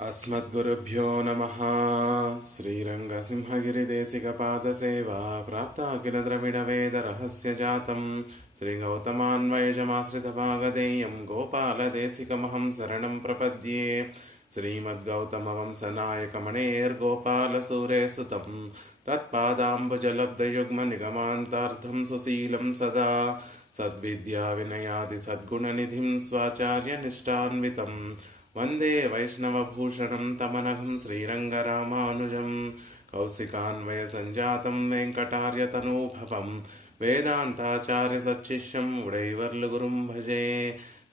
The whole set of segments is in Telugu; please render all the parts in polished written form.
अस्मद्गुरुभ्यो नमः। श्रीरङ्गसिंहगिरिदेशिकपादसेवा प्राप्ताखिलद्रविडवेदरहस्यजातं श्रीगौतमान्वयजमाश्रितभागधेयं गोपालदेशिकमहं शरणं प्रपद्ये। श्रीमद्गौतमवंशनायकमणेर्गोपालसूरेसुतं तत्पादाम्बुजलब्धयुग्मनिगमान्तार्थं सुशीलं सदा सद्विद्याविनयादिसद्गुणनिधिं स्वाचार्यनिष्ठान्वितं वंदे वैष्णवभूषणं तमनघं श्रीरङ्गरामानुजं कौशिकान्वयसञ्जातं वेङ्कटार्यतनूभवं वेदान्ताचार्यसच्छिष्यं उडैवर्लुगुरुं भजे।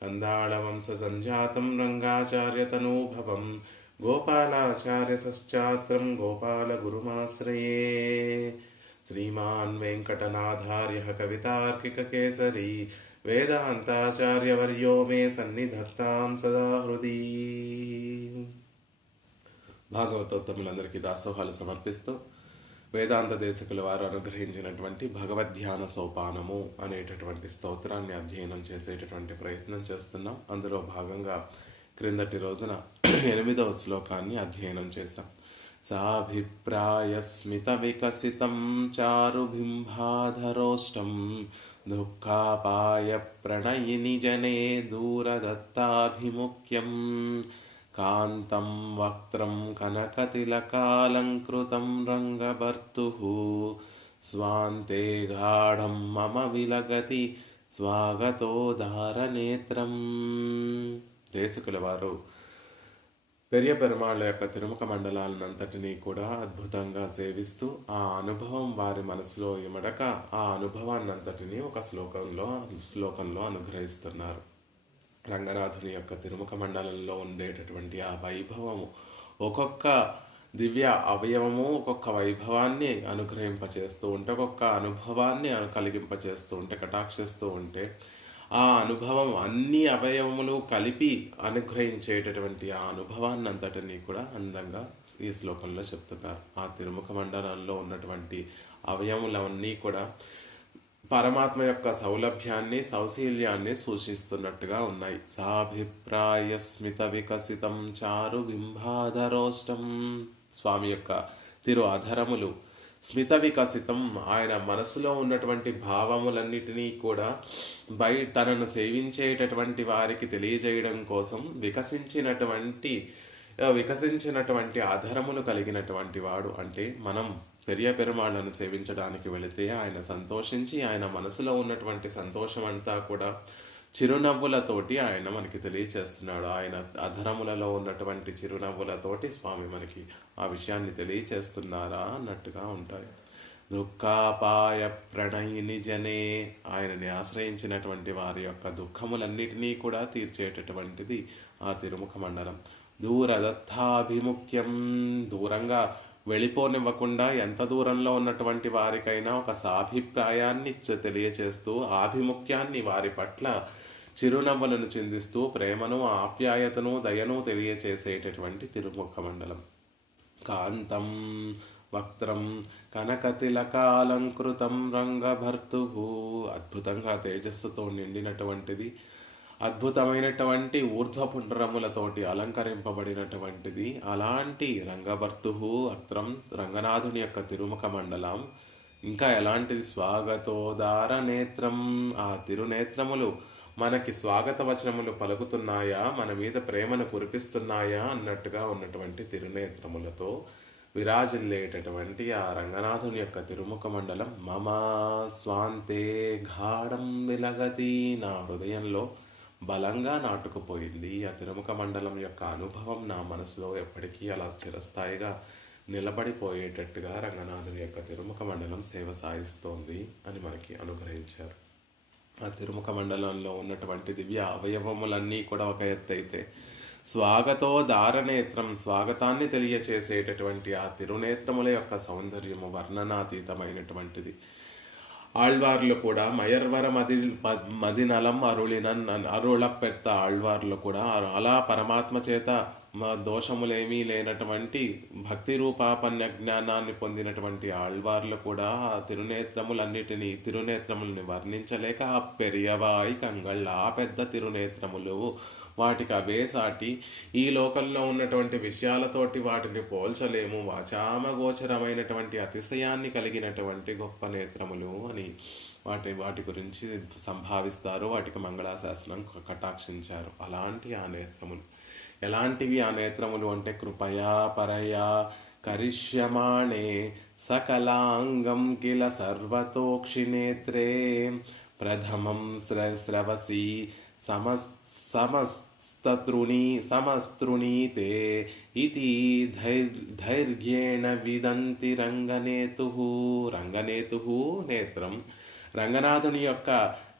कन्दाळवंशसञ्जातं रङ्गाचार्यतनूभवं गोपालाचार्यसश्चात्रं गोपालगुरुमाश्रये। श्रीमान् वेङ्कटनाथार्यः कवितार्किककेसरी वेदांताचार्यवर्यो मे सन्निधत्तां सदा हृदि। భాగవతోత్తములందరికీ దాసోహాలు సమర్పిస్తూ వేదాంత దేశకుల వారు అనుగ్రహించినటువంటి భగవద్ధ్యాన సోపానము అనేటటువంటి స్తోత్రాన్ని అధ్యయనం చేసేటటువంటి ప్రయత్నం చేస్తున్నాం. అందులో భాగంగా క్రిందటి రోజున 8వ శ్లోకాన్ని అధ్యయనం చేశాం. సాభిప్రాయస్మిత వికసితం చారుబింబాధరోష్టం దుఃఖాపాయ ప్రణయిని జనే దూరదత్తాభిముఖ్యం కాంతం వక్త్రం కనకతిలకాలంకృతం రంగభర్తుః స్వాంతే గాఢం మమ విలగతి స్వాగతోదారనేత్రం. దేశకుల వారు పెరియ పెరుమాళ్ళ యొక్క తిరుముఖ మండలాలనంతటినీ కూడా అద్భుతంగా సేవిస్తూ ఆ అనుభవం వారి మనసులో ఇమడక ఆ అనుభవాన్నంతటినీ ఒక శ్లోకంలో అనుగ్రహిస్తున్నారు. రంగనాథుని యొక్క తిరుముఖ మండలంలో ఉండేటటువంటి ఆ వైభవము, ఒక్కొక్క దివ్య అవయవము ఒక్కొక్క వైభవాన్ని అనుగ్రహింపచేస్తూ ఉంటే, ఒక్కొక్క అనుభవాన్ని కలిగింపచేస్తూ ఉంటే, కటాక్షిస్తూ ఉంటే, ఆ అనుభవం అన్ని అవయవములు కలిపి అనుగ్రహించేటటువంటి ఆ అనుభవాన్ని అంతటినీ కూడా అందంగా ఈ శ్లోకంలో చెప్తున్నారు. ఆ తిరుముఖ మండలంలో ఉన్నటువంటి అవయవములన్నీ కూడా పరమాత్మ యొక్క సౌలభ్యాన్ని, సౌశీల్యాన్ని సూచిస్తున్నట్టుగా ఉన్నాయి. సాభిప్రాయ స్మిత వికసితం చారు బింబాధరోష్టం. స్వామి యొక్క తిరు అధరములు స్మిత వికసితం, ఆయన మనసులో ఉన్నటువంటి భావములన్నిటినీ కూడా తనను సేవించేటటువంటి వారికి తెలియజేయడం కోసం వికసించినటువంటి ఆధారములు కలిగినటువంటి వాడు. అంటే మనం పెరియ పెరుమాళ్ళను సేవించడానికి వెళితే ఆయన సంతోషించి ఆయన మనసులో ఉన్నటువంటి సంతోషం అంతా కూడా చిరునవ్వులతోటి ఆయన మనకి తెలియచేస్తున్నాడు. ఆయన అధరములలో ఉన్నటువంటి చిరునవ్వులతోటి స్వామి మనకి ఆ విషయాన్ని తెలియచేస్తున్నారా అన్నట్టుగా ఉంటాయి. దుఃఖాపాయ ప్రణయిని జనే, ఆయనని ఆశ్రయించినటువంటి వారి యొక్క దుఃఖములన్నిటినీ కూడా తీర్చేటటువంటిది ఆ తిరుముఖ మండలం. దూరదత్తాభిముఖ్యం, దూరంగా వెళ్ళిపోనివ్వకుండా ఎంత దూరంలో ఉన్నటువంటి వారికైనా ఒక సాభిప్రాయాన్ని తెలియచేస్తూ, ఆభిముఖ్యాన్ని వారి పట్ల చిరునవ్వులను చిందిస్తూ, ప్రేమను, ఆప్యాయతను, దయను తెలియచేసేటటువంటి తిరుముఖ మండలం. కాంతం వక్త్రం కనకతిలకాలంకృతం రంగభర్తుః, అద్భుతంగా తేజస్సుతో నిండినటువంటిది, అద్భుతమైనటువంటి ఊర్ధ్వపుండ్రములతోటి అలంకరింపబడినటువంటిది. అలాంటి రంగభర్తుః వక్త్రం, రంగనాథుని యొక్క తిరుముఖ మండలం ఇంకా ఎలాంటిది? స్వాగతోదార నేత్రం, ఆ తిరునేత్రములు మనకి స్వాగత వచనములు పలుకుతున్నాయా, మన మీద ప్రేమను కురిపిస్తున్నాయా అన్నట్టుగా ఉన్నటువంటి తిరునేత్రములతో విరాజిల్లేటటువంటి ఆ రంగనాథుని యొక్క తిరుముఖ మండలం మమ స్వాంతే గాఢం విలగతి, నా హృదయంలో బలంగా నాటుకుపోయింది. ఆ తిరుముఖ మండలం యొక్క అనుభవం నా మనసులో ఎప్పటికీ అలా చిరస్థాయిగా నిలబడిపోయేటట్టుగా రంగనాథుని యొక్క తిరుముఖ మండలం సేవ సాగిస్తోంది అని మనకి అనుగ్రహించారు. ఆ తిరుముఖ మండలంలో ఉన్నటువంటి దివ్య అవయవములన్నీ కూడా ఒక ఎత్తు అయితే, స్వాగతో దారనేత్రం, స్వాగతాన్ని తెలియచేసేటటువంటి ఆ తిరునేత్రముల యొక్క సౌందర్యము వర్ణనాతీతమైనటువంటిది. ఆళ్వార్లు కూడా మయర్వర మదినలం అరుళపెత్త ఆళ్వార్లు కూడా అలా పరమాత్మ చేత దోషములేమీ లేనటువంటి భక్తి రూపాపన్య జ్ఞానాన్ని పొందినటువంటి ఆళ్వార్లు కూడా ఆ తిరునేత్రముల్ని వర్ణించలేక ఆ పెరియవాయి కంగళ్ళ, ఆ పెద్ద తిరునేత్రములు వాటికి అవే సాటి. ఈ లోకంలో ఉన్నటువంటి విషయాలతోటి వాటిని పోల్చలేము. వాచామగోచరమైనటువంటి అతిశయాన్ని కలిగినటువంటి గొప్ప నేత్రములు అని వాటి గురించి సంభావిస్తారు. వాటికి మంగళాశాసనం కటాక్షించారు. అలాంటి ఆ నేత్రములు ఎలాంటివి ఆ నేత్రములు అంటే కృపయా పరయా కరిష్యమాణే సకలాంగం కిల సర్వతోక్షినేత్రే ప్రథమం స్రవసి సమస్తృణీతే ఇతి ధైర్యేణ విదంతి రంగనేతు నేత్రం. రంగనాథుని యొక్క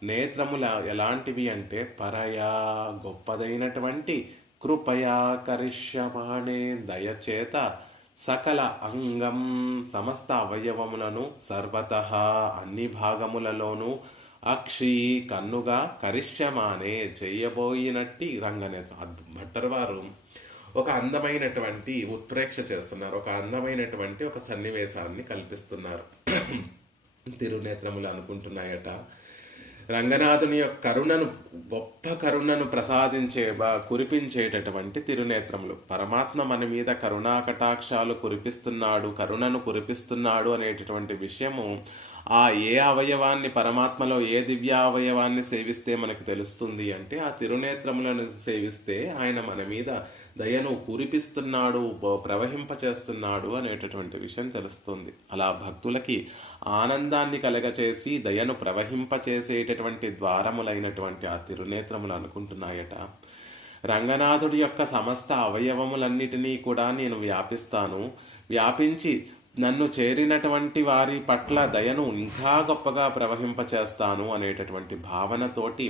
నేత్రముల ఎలాంటివి అంటే పరయా గొప్పదైనటువంటి, కృపయా కరిష్యమాణే దయచేత, సకల అంగం సమస్త అవయవములను, సర్వతః అన్ని భాగములలోనూ, అక్షి కన్నుగా, కరిష్యమానే చేయబోయినట్టి రంగనేత్రం. భట్టర్ వారు ఒక అందమైనటువంటి ఉత్ప్రేక్ష చేస్తున్నారు, ఒక అందమైనటువంటి ఒక సన్నివేశాన్ని కల్పిస్తున్నారు. తిరునేత్రములు అనుకుంటున్నాయట రంగనాథుని యొక్క కరుణను, గొప్ప కరుణను కురిపించేటటువంటి తిరునేత్రములు. పరమాత్మ మన మీద కరుణా కటాక్షాలు కరుణను కురిపిస్తున్నాడు అనేటటువంటి విషయము ఏ అవయవాన్ని, పరమాత్మలో ఏ దివ్య అవయవాన్ని సేవిస్తే మనకు తెలుస్తుంది అంటే ఆ తిరునేత్రములను సేవిస్తే ఆయన మన మీద దయను కురిపిస్తున్నాడు, ప్రవహింపచేస్తున్నాడు అనేటటువంటి విషయం తెలుస్తుంది. అలా భక్తులకి ఆనందాన్ని కలగచేసి దయను ప్రవహింపచేసేటటువంటి ద్వారములైనటువంటి ఆ తిరునేత్రములు అనుకుంటున్నాయట. రంగనాథుడి యొక్క సమస్త అవయవములన్నిటినీ కూడా నేను వ్యాపించి నన్ను చేరినటువంటి వారి పట్ల దయను ఇంకా గొప్పగా ప్రవహింపచేస్తాను అనేటటువంటి భావనతోటి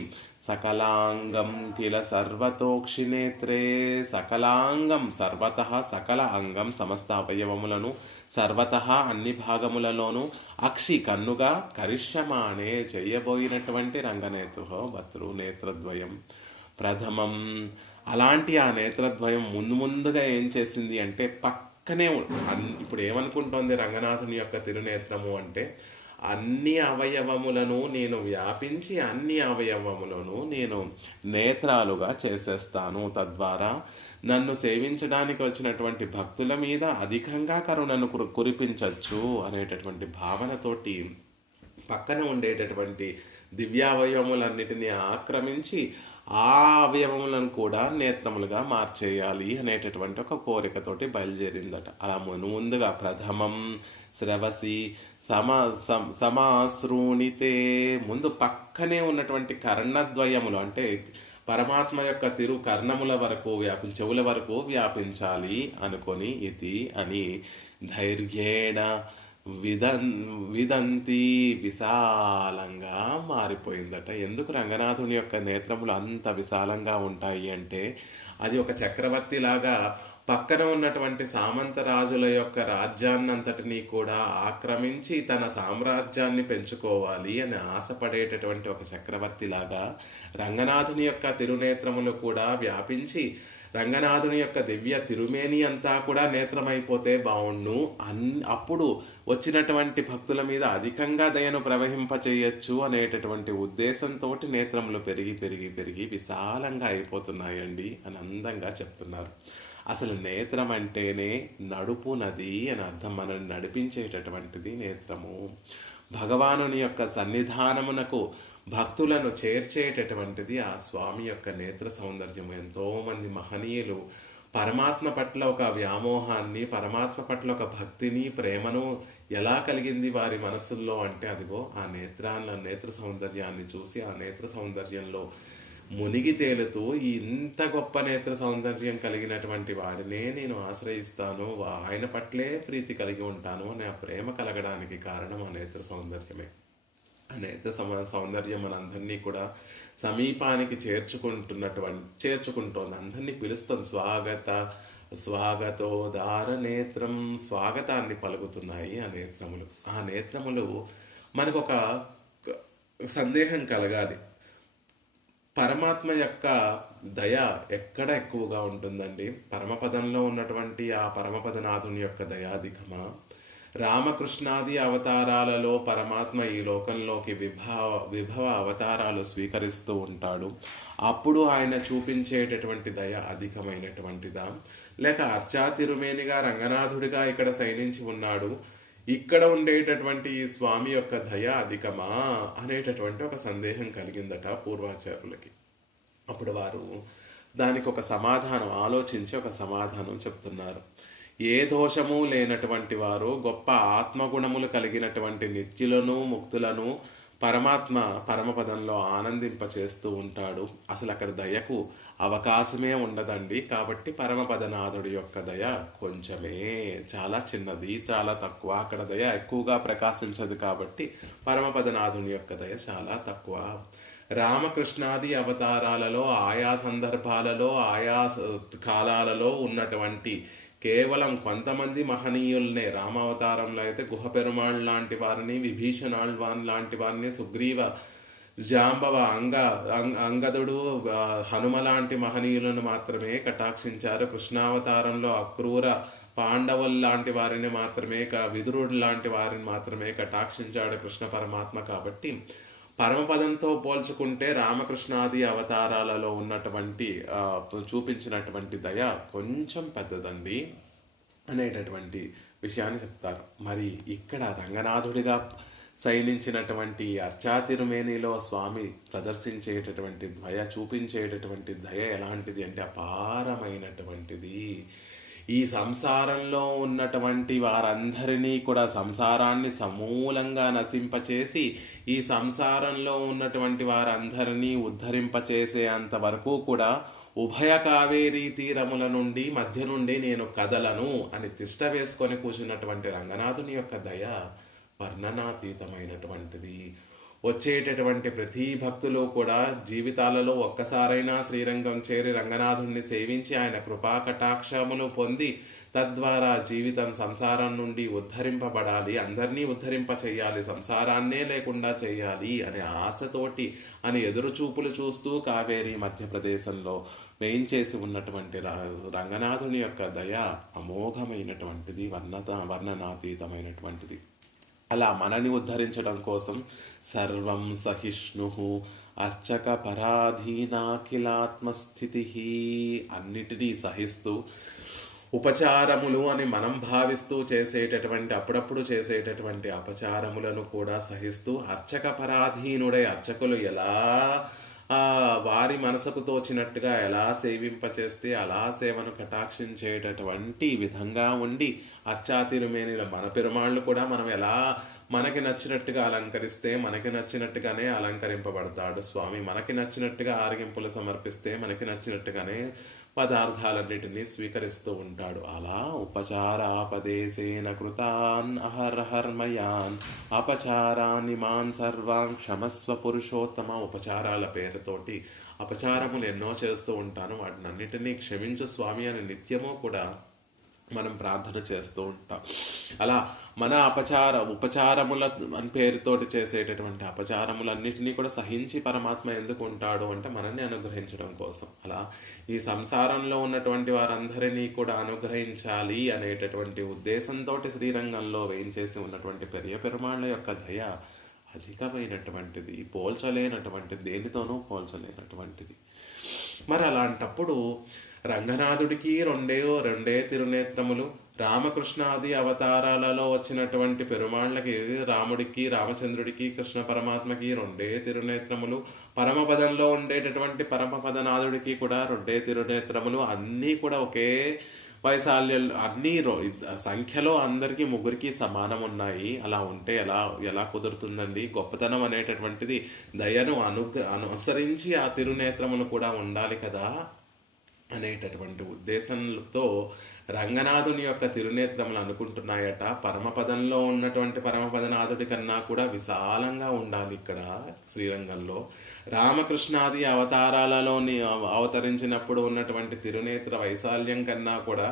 సకలాంగం కిల సర్వతోక్షినేత్రే, సకలాంగం సర్వతః, సకల అంగం సమస్త అవయవములను, సర్వతః అన్ని భాగములలోనూ, అక్షి కన్నుగా, కరిష్యమాణే చేయబోయినటువంటి రంగనేతు నేత్రద్వయం ప్రథమం. అలాంటి ఆ నేత్రద్వయం ముందుగా ఏం చేసింది అంటే పక్కనే ఇప్పుడు ఏమనుకుంటోంది రంగనాథుని యొక్క తిరునేత్రము అంటే అన్ని అవయవములను నేను వ్యాపించి అన్ని అవయవములను నేను నేత్రాలుగా చేసేస్తాను. తద్వారా నన్ను సేవించడానికి వచ్చినటువంటి భక్తుల మీద అధికంగా కరుణను కురిపించవచ్చు అనేటటువంటి భావనతోటి పక్కన ఉండేటటువంటి దివ్యావయవములన్నిటినీ ఆక్రమించి ఆ అవయవములను కూడా నేత్రములుగా మార్చేయాలి అనేటటువంటి ఒక కోరికతోటి బయలుదేరిందట. అలా ముందుగా ప్రథమం స్రవసి సమాశ్రూణితే, ముందు పక్కనే ఉన్నటువంటి కర్ణద్వయములు అంటే పరమాత్మ యొక్క తిరు కర్ణముల వరకు చెవుల వరకు వ్యాపించాలి అనుకొని ఇది అని ధైర్యేణ విదంతి విశాలంగా మారిపోయిందట. ఎందుకు రంగనాథుని యొక్క నేత్రములు అంత విశాలంగా ఉంటాయి అంటే అది ఒక చక్రవర్తి లాగా పక్కన ఉన్నటువంటి సామంత రాజుల యొక్క రాజ్యాన్నంతటినీ కూడా ఆక్రమించి తన సామ్రాజ్యాన్ని పెంచుకోవాలి అని ఆశపడేటటువంటి ఒక చక్రవర్తి లాగా రంగనాథుని యొక్క తిరునేత్రములు కూడా వ్యాపించి రంగనాథుని యొక్క దివ్య తిరుమేని అంతా కూడా నేత్రమైపోతే బావుండు, అప్పుడు వచ్చినటువంటి భక్తుల మీద అధికంగా దయను ప్రవహింపచేయచ్చు అనేటటువంటి ఉద్దేశంతో నేత్రములు పెరిగి పెరిగి పెరిగి విశాలంగా అయిపోతున్నాయండి అని అందంగా చెప్తున్నారు. అసలు నేత్రం అంటేనే నడుపు నది అని అర్థం. మనల్ని నడిపించేటటువంటిది నేత్రము. భగవానుని యొక్క సన్నిధానమునకు భక్తులను చేర్చేటటువంటిది ఆ స్వామి యొక్క నేత్ర సౌందర్యము. ఎంతోమంది మహనీయులు పరమాత్మ పట్ల ఒక వ్యామోహాన్ని, పరమాత్మ పట్ల ఒక భక్తిని, ప్రేమను ఎలా కలిగింది వారి మనసుల్లో అంటే అదిగో ఆ నేత్ర సౌందర్యాన్ని చూసి ఆ నేత్ర సౌందర్యంలో మునిగి తేలుతూ ఇంత గొప్ప నేత్ర సౌందర్యం కలిగినటువంటి వాడినే నేను ఆశ్రయిస్తాను, ఆయన పట్లే ప్రీతి కలిగి ఉంటాను అనే ఆ ప్రేమ కలగడానికి కారణం ఆ నేత్ర సౌందర్యమే. ఆ నేత్ర సౌందర్యం మనందరినీ కూడా సమీపానికి చేర్చుకుంటోంది, అందరినీ పిలుస్తుంది. స్వాగతోదార నేత్రం, స్వాగతాన్ని పలుకుతున్నాయి ఆ నేత్రములు. ఆ నేత్రములు మనకు ఒక సందేహం కలగాలి, పరమాత్మ యొక్క దయ ఎక్కడ ఎక్కువగా ఉంటుందండి? పరమపదంలో ఉన్నటువంటి ఆ పరమపదనాథుని యొక్క దయాధికమా, రామకృష్ణాది అవతారాలలో పరమాత్మ ఈ లోకంలోకి విభవ అవతారాలు స్వీకరిస్తూ ఉంటాడు. అప్పుడు ఆయన చూపించేటటువంటి దయ అధికమైనటువంటిదా, లేక అర్చా తిరుమేనిగా రంగనాథుడిగా ఇక్కడ శయనించి ఉన్నాడు, ఇక్కడ ఉండేటటువంటి ఈ స్వామి యొక్క దయ అధికమా అనేటటువంటి ఒక సందేహం కలిగిందట పూర్వాచారులకి. అప్పుడు వారు దానికి ఒక సమాధానం ఆలోచించి ఒక సమాధానం చెప్తున్నారు. ఏ దోషము లేనటువంటి వారు గొప్ప ఆత్మగుణములు కలిగినటువంటి నిత్యులను ముక్తులను పరమాత్మ పరమపదంలో ఆనందింపచేస్తూ ఉంటాడు. అసలు అక్కడ దయకు అవకాశమే ఉండదండి. కాబట్టి పరమపదనాథుడి యొక్క దయ కొంచెమే, చాలా చిన్నది, చాలా తక్కువ. అక్కడ దయ ఎక్కువగా ప్రకాశించదు కాబట్టి పరమపదనాథుని యొక్క దయ చాలా తక్కువ. రామకృష్ణాది అవతారాలలో ఆయా సందర్భాలలో ఆయా కాలాలలో ఉన్నటువంటి కేవలం కొంతమంది మహనీయుల్నే, రామావతారంలో అయితే గుహ పెరుమాళ్ లాంటి వారిని, విభీషణాళ్వాన్ లాంటి వారిని, సుగ్రీవ జాంబవ అంగదుడు హనుమ లాంటి మహనీయులను మాత్రమే కటాక్షించారు. కృష్ణావతారంలో అక్రూర పాండవులు లాంటి వారిని మాత్రమే, విదురుడు లాంటి వారిని మాత్రమే కటాక్షించాడు కృష్ణ పరమాత్మ. కాబట్టి పరమపదంతో పోల్చుకుంటే రామకృష్ణాది అవతారాలలో ఉన్నటువంటి చూపించినటువంటి దయ కొంచెం పెద్దదండి అనేటటువంటి విషయాన్ని చెప్తారు. మరి ఇక్కడ రంగనాథుడిగా శయనించినటువంటి అర్చాతిరుమేనిలో స్వామి ప్రదర్శించేటటువంటి దయ, చూపించేటటువంటి దయ ఎలాంటిది అంటే అపారమైనటువంటిది. ఈ సంసారంలో ఉన్నటువంటి వారందరినీ కూడా, సంసారాన్ని సమూలంగా నశింపచేసి ఈ సంసారంలో ఉన్నటువంటి వారందరినీ ఉద్ధరింపచేసే అంతవరకు కూడా ఉభయ కావేరీ తీరముల నుండి మధ్య నుండి నేను కదలను అని తిష్ట వేసుకొని కూర్చున్నటువంటి రంగనాథుని యొక్క దయ వర్ణనాతీతమైనటువంటిది. వచ్చేటటువంటి ప్రతి భక్తులు కూడా జీవితాలలో ఒక్కసారైనా శ్రీరంగం చేరి రంగనాథుణ్ణి సేవించి ఆయన కృపా కటాక్షమును పొంది తద్వారా జీవితం సంసారం నుండి ఉద్ధరింపబడాలి, అందరినీ ఉద్ధరింప చేయాలి, సంసారాన్నే లేకుండా చేయాలి అనే ఆశతోటి అని ఎదురుచూపులు చూస్తూ కావేరీ మధ్యప్రదేశంలో వేయించేసి ఉన్నటువంటి రంగనాథుని యొక్క దయ అమోఘమైనటువంటిది, వర్ణనాతీతమైనటువంటిది. అలా మనని ఉద్ధరించడం కోసం సర్వం సహిష్ణు అర్చక పరాధీనాఖిలాత్మస్థితి అన్నిటినీ సహిస్తూ ఉపచారములు అని మనం భావిస్తూ చేసేటటువంటి అప్పుడప్పుడు చేసేటటువంటి అపచారములను కూడా సహిస్తూ అర్చక పరాధీనుడై అర్చకులు ఎలా వారి మనసుకు తోచినట్టుగా ఎలా సేవింపచేస్తే అలా సేవను కటాక్షించేటటువంటి విధంగా ఉండి అర్చాతిరుమేనిల మన పెరుమాళ్ళు కూడా మనం ఎలా మనకి నచ్చినట్టుగా అలంకరిస్తే మనకి నచ్చినట్టుగానే అలంకరింపబడతాడు స్వామి. మనకి నచ్చినట్టుగా ఆరగింపులు సమర్పిస్తే మనకి నచ్చినట్టుగానే పదార్థాలన్నిటినీ స్వీకరిస్తూ ఉంటాడు. అలా ఉపచారాపదేశేన కృతాన్ అహర్హర్మయాన్ అపచారాన్ని మాన్ సర్వాన్ క్షమస్వ పురుషోత్తమ. ఉపచారాల పేరుతోటి అపచారములు ఎన్నో చేస్తూ ఉంటాను, వాటిని అన్నిటినీ క్షమించు స్వామి అని నిత్యము కూడా మనం ప్రార్థన చేస్తూ ఉంటాం. అలా మన ఉపచారముల అని పేరుతోటి చేసేటటువంటి అపచారములన్నిటినీ కూడా సహించి పరమాత్మ ఎందుకు ఉంటాడు అంటే మనల్ని అనుగ్రహించడం కోసం. అలా ఈ సంసారంలో ఉన్నటువంటి వారందరినీ కూడా అనుగ్రహించాలి అనేటటువంటి ఉద్దేశంతో శ్రీరంగంలో వేయించేసి ఉన్నటువంటి పెరియ పెరుమాళ్ళ యొక్క దయ అధికమైనటువంటిది, పోల్చలేనటువంటిది, దేనితోనూ పోల్చలేనటువంటిది. మరి అలాంటప్పుడు రంగనాథుడికి రెండే తిరునేత్రములు, రామకృష్ణాది అవతారాలలో వచ్చినటువంటి పెరుమాళ్ళకి, రాముడికి, రామచంద్రుడికి, కృష్ణ పరమాత్మకి రెండే తిరునేత్రములు, పరమపదంలో ఉండేటటువంటి పరమపదనాథుడికి కూడా రెండే తిరునేత్రములు, అన్నీ కూడా ఒకే వైశాల్యం, అన్నీ సంఖ్యలో అందరికీ ముగ్గురికి సమానం ఉన్నాయి. అలా ఉంటే ఎలా కుదురుతుందండి? గొప్పతనం అనేటటువంటిది దయను అనుసరించి ఆ తిరునేత్రములు కూడా ఉండాలి కదా అనేటటువంటి ఉద్దేశంతో రంగనాథుని యొక్క తిరునేత్రములు అనుకుంటున్నాయట. పరమపదంలో ఉన్నటువంటి పరమపదనాథుడి కన్నా కూడా విశాలంగా ఉండాలి ఇక్కడ శ్రీరంగంలో. రామకృష్ణాది అవతారాలలోని అవతరించినప్పుడు ఉన్నటువంటి తిరునేత్ర వైశాల్యం కన్నా కూడా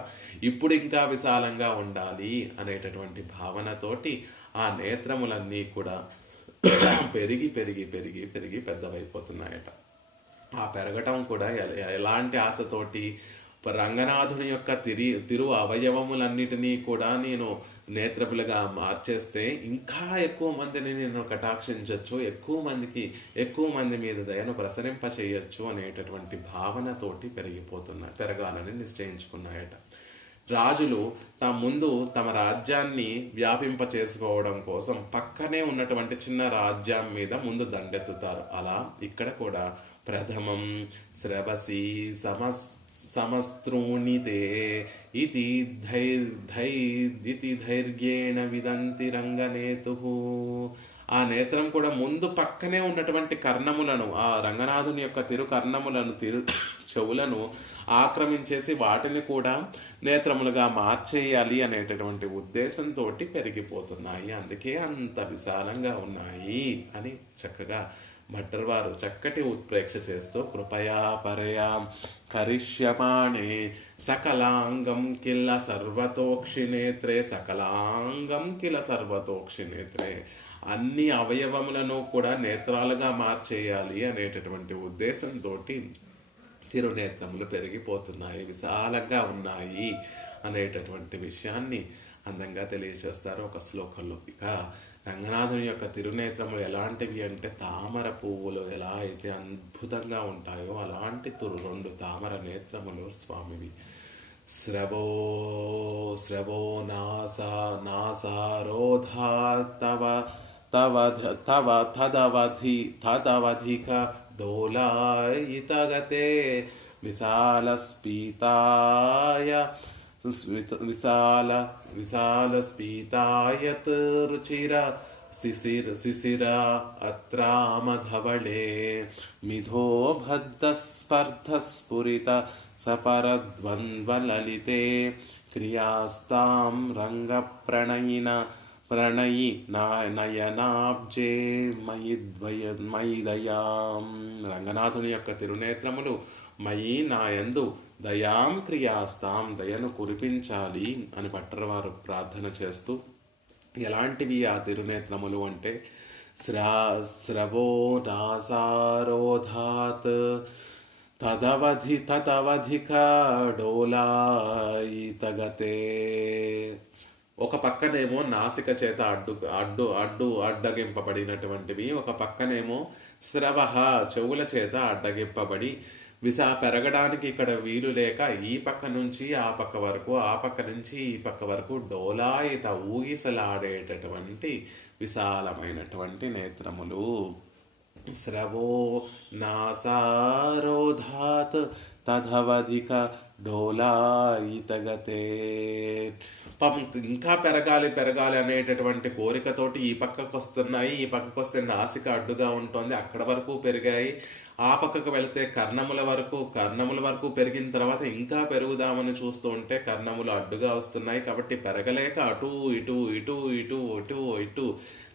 ఇప్పుడు ఇంకా విశాలంగా ఉండాలి అనేటటువంటి భావనతోటి ఆ నేత్రములన్నీ కూడా పెరిగి పెరిగి పెరిగి పెరిగి పెద్దవైపోతున్నాయట. ఆ పెరగటం కూడా ఎలాంటి ఆశతోటి, రంగనాథుని యొక్క తిరు అవయవములన్నిటినీ కూడా నేను నేత్రములుగా మార్చేస్తే ఇంకా ఎక్కువ మందిని నేను కటాక్షించవచ్చు, ఎక్కువ మంది మీద దయను ప్రసరింప చేయొచ్చు అనేటటువంటి భావనతోటి పెరగాలని నిశ్చయించుకున్నాయట. రాజులు ముందు తమ రాజ్యాన్ని వ్యాపింప చేసుకోవడం కోసం పక్కనే ఉన్నటువంటి చిన్న రాజ్యం మీద ముందు దండెత్తుతారు. అలా ఇక్కడ కూడా ప్రథమం శ్రవసి సమస్త్రూణితే ఇతి ధైర్యేణ విదంతి రంగనేతు. ఆ నేత్రం కూడా ముందు పక్కనే ఉన్నటువంటి కర్ణములను, ఆ రంగనాథుని యొక్క కర్ణములను చెవులను ఆక్రమించేసి వాటిని కూడా నేత్రములుగా మార్చేయాలి అనేటటువంటి ఉద్దేశంతో పెరిగిపోతున్నాయి. అందుకే అంత విశాలంగా ఉన్నాయి అని చక్కగా భట్టర్ వారు చక్కటి ఉత్ప్రేక్ష చేస్తూ కృపయా పరయా కరిష్యమాణే సకలాంగం కిల సర్వతోక్షినేత్రే, సకలాంగం కిల సర్వతోక్షినేత్రే, అన్ని అవయవములను కూడా నేత్రాలుగా మార్చేయాలి అనేటటువంటి ఉద్దేశంతో తిరునేత్రములు పెరిగిపోతున్నాయి, విశాలంగా ఉన్నాయి అనేటటువంటి విషయాన్ని అందంగా తెలియజేస్తారు ఒక శ్లోకంలో. ఇక రంగనాథుని యొక్క తిరునేత్రములు ఎలాంటివి అంటే తామర పువ్వులు ఎలా అయితే అద్భుతంగా ఉంటాయో అలాంటి 2 తామర నేత్రములు స్వామివి. స్రవో నాసారోధా తవ తదవధిక డోలాయితగతే విశాలస్ఫీతాయత్ రుచిర శిశిర అత్రామధవళే మిథో బద్ధస్పర్ధస్ఫురిత సపరద్వంద్వలలితే క్రియాస్తాం ప్రణయి నయనాబ్జే మయిదయాం. రంగనాథుని యొక్క తిరునేత్రములు మయి నాయందు దయాం క్రియాస్తాం, దయను కురిపించాలి అని భట్టరవారు ప్రార్థన చేస్తూ, ఎలాంటివి ఆ తిరునేత్రములు అంటే స్రవో నాసారోధాత్ తదవధిక డోలాయితగతే. ఒక పక్కనేమో నాసిక చేత అడ్డగింపబడినటువంటివి, ఒక పక్కనేమో స్రవహ చెవుల చేత అడ్డగింపబడి పెరగడానికి ఇక్కడ వీలు లేక ఈ పక్క నుంచి ఆ పక్క వరకు, ఆ పక్క నుంచి ఈ పక్క వరకు డోలాయిత ఊగిసలాడేటటువంటి విశాలమైనటువంటి నేత్రములు. స్రవో నాసారోధాత్ తదవధిక డోలాయితగతే. పాపం ఇంకా పెరగాలి అనేటటువంటి కోరికతోటి ఈ పక్కకు వస్తున్నాయి, ఈ పక్కకు వస్తే నాసిక అడ్డుగా ఉంటుంది, అక్కడ వరకు పెరిగాయి. ఆ పక్కకు వెళితే కర్ణముల వరకు పెరిగిన తర్వాత ఇంకా పెరుగుదామని చూస్తూ ఉంటే కర్ణములు అడ్డుగా వస్తున్నాయి. కాబట్టి పెరగలేక అటు ఇటు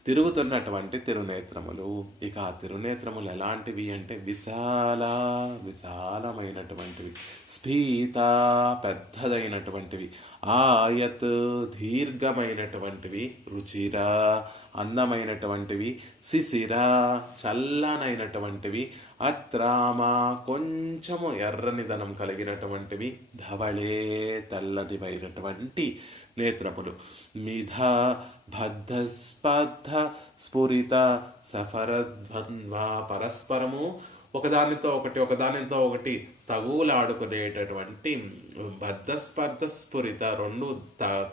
తిరుగుతున్నటువంటి తిరునేత్రములు. ఇక ఆ తిరునేత్రములు ఎలాంటివి అంటే విశాలమైనటువంటివి, స్ఫీత పెద్దదైనటువంటివి, ఆయత్ దీర్ఘమైనటువంటివి, రుచిర అందమైనటువంటివి, శిశిర చల్లనైనటువంటివి, అత్రామ కొంచెము ఎర్రనిదనం కలిగినటువంటివి, ధవళే తెల్లనివైనటువంటి నేత్రములు, మిథ బద్ధస్పర్ధ స్ఫురిత సఫరద్వంద్వ పరస్పరము ఒకదానితో ఒకటి తగులాడుకునేటటువంటి బద్ధస్పర్ధ స్ఫురిత రెండు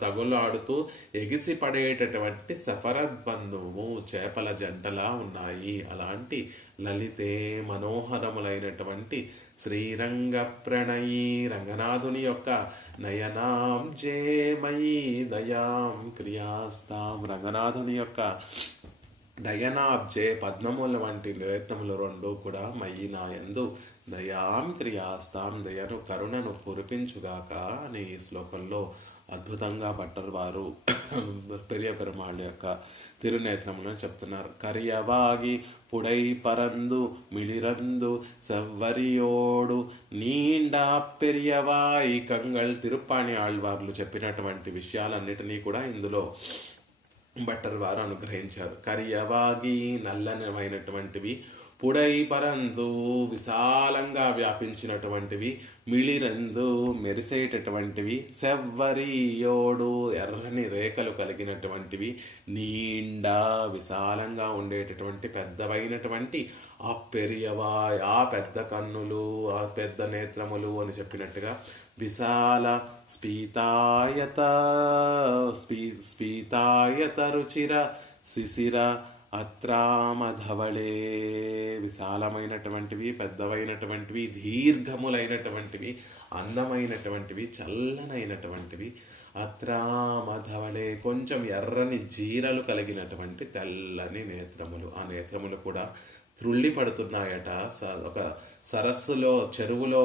తగులాడుతూ ఎగిసి పడేటటువంటి సఫరద్వంద్వము చేపల జంటలా ఉన్నాయి. అలాంటి లలితే మనోహరములైనటువంటి శ్రీరంగ ప్రణయీ రంగనాథుని యొక్క నయనాం జేమయీ దయాం క్రియాస్తాం. రంగనాథుని యొక్క నయనాబ్జే పద్మముల వంటి నేత్రములు 2 కూడా మయి నాయందు దయాం క్రియాస్తాం, దయను కరుణను కురిపించుగాక అని ఈ శ్లోకంలో అద్భుతంగా భట్టర్ వారు పెరియ పెరుమాళ్ళ యొక్క తిరునేత్రములను చెప్తున్నారు. కరియవాగి పుడై పరందు మిళిరందు సెవ్వరియోడు నీండా పెరియవాయి కంగళ్ తిరుప్పాణి ఆళ్వార్లు చెప్పినటువంటి విషయాలన్నిటినీ కూడా ఇందులో భట్టర్ వారు అనుగ్రహించారు. కరియవాగి నల్లనమైనటువంటివి, పుడై పరందు విశాలంగా వ్యాపించినటువంటివి, మిళిరందు మెరిసేటటువంటివి, సెవ్వరియోడు ఎర్రని రేఖలు కలిగినటువంటివి, నీండా విశాలంగా ఉండేటటువంటి పెద్దవైనటువంటి ఆ పెరియవాయ్, ఆ పెద్ద కన్నులు, ఆ పెద్ద నేత్రములు అని చెప్పినట్టుగా విశాల స్ఫీతాయత స్ఫీతాయత రుచిర శిశిర అత్రామధవళే, విశాలమైనటువంటివి, పెద్దవైనటువంటివి, దీర్ఘములైనటువంటివి, అందమైనటువంటివి, చల్లనైనటువంటివి, అత్రామధవళే కొంచెం ఎర్రని జీరలు కలిగినటువంటి తెల్లని నేత్రములు. ఆ నేత్రములు కూడా త్రుళ్ళి పడుతున్నాయట. ఒక సరస్సులో, చెరువులో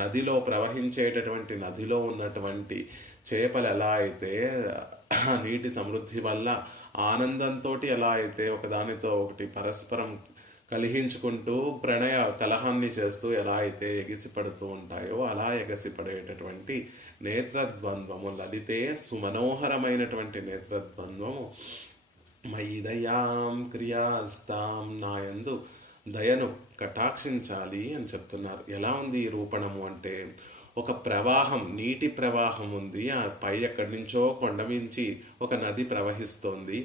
నదిలో ప్రవహించేటటువంటి నదిలో ఉన్నటువంటి చేపలు ఎలా అయితే నీటి సమృద్ధి వల్ల ఆనందంతో ఎలా అయితే ఒకదానితో ఒకటి పరస్పరం కలిహించుకుంటూ ప్రణయ కలహాన్ని చేస్తూ ఎలా అయితే ఎగిసిపడుతూ ఉంటాయో అలా ఎగసిపడేటటువంటి నేత్రద్వంద్వము, లలితే సుమనోహరమైనటువంటి నేత్రద్వంద్వము. మయి దయాం క్రియాస్తాం, నాయందు దయను కటాక్షించాలి అని చెప్తున్నారు. ఎలా ఉంది ఈ రూపణము అంటే, ఒక ప్రవాహం, నీటి ప్రవాహం ఉంది, ఆ పై ఎక్కడి నుంచో కొండ మించి ఒక నది ప్రవహిస్తోంది.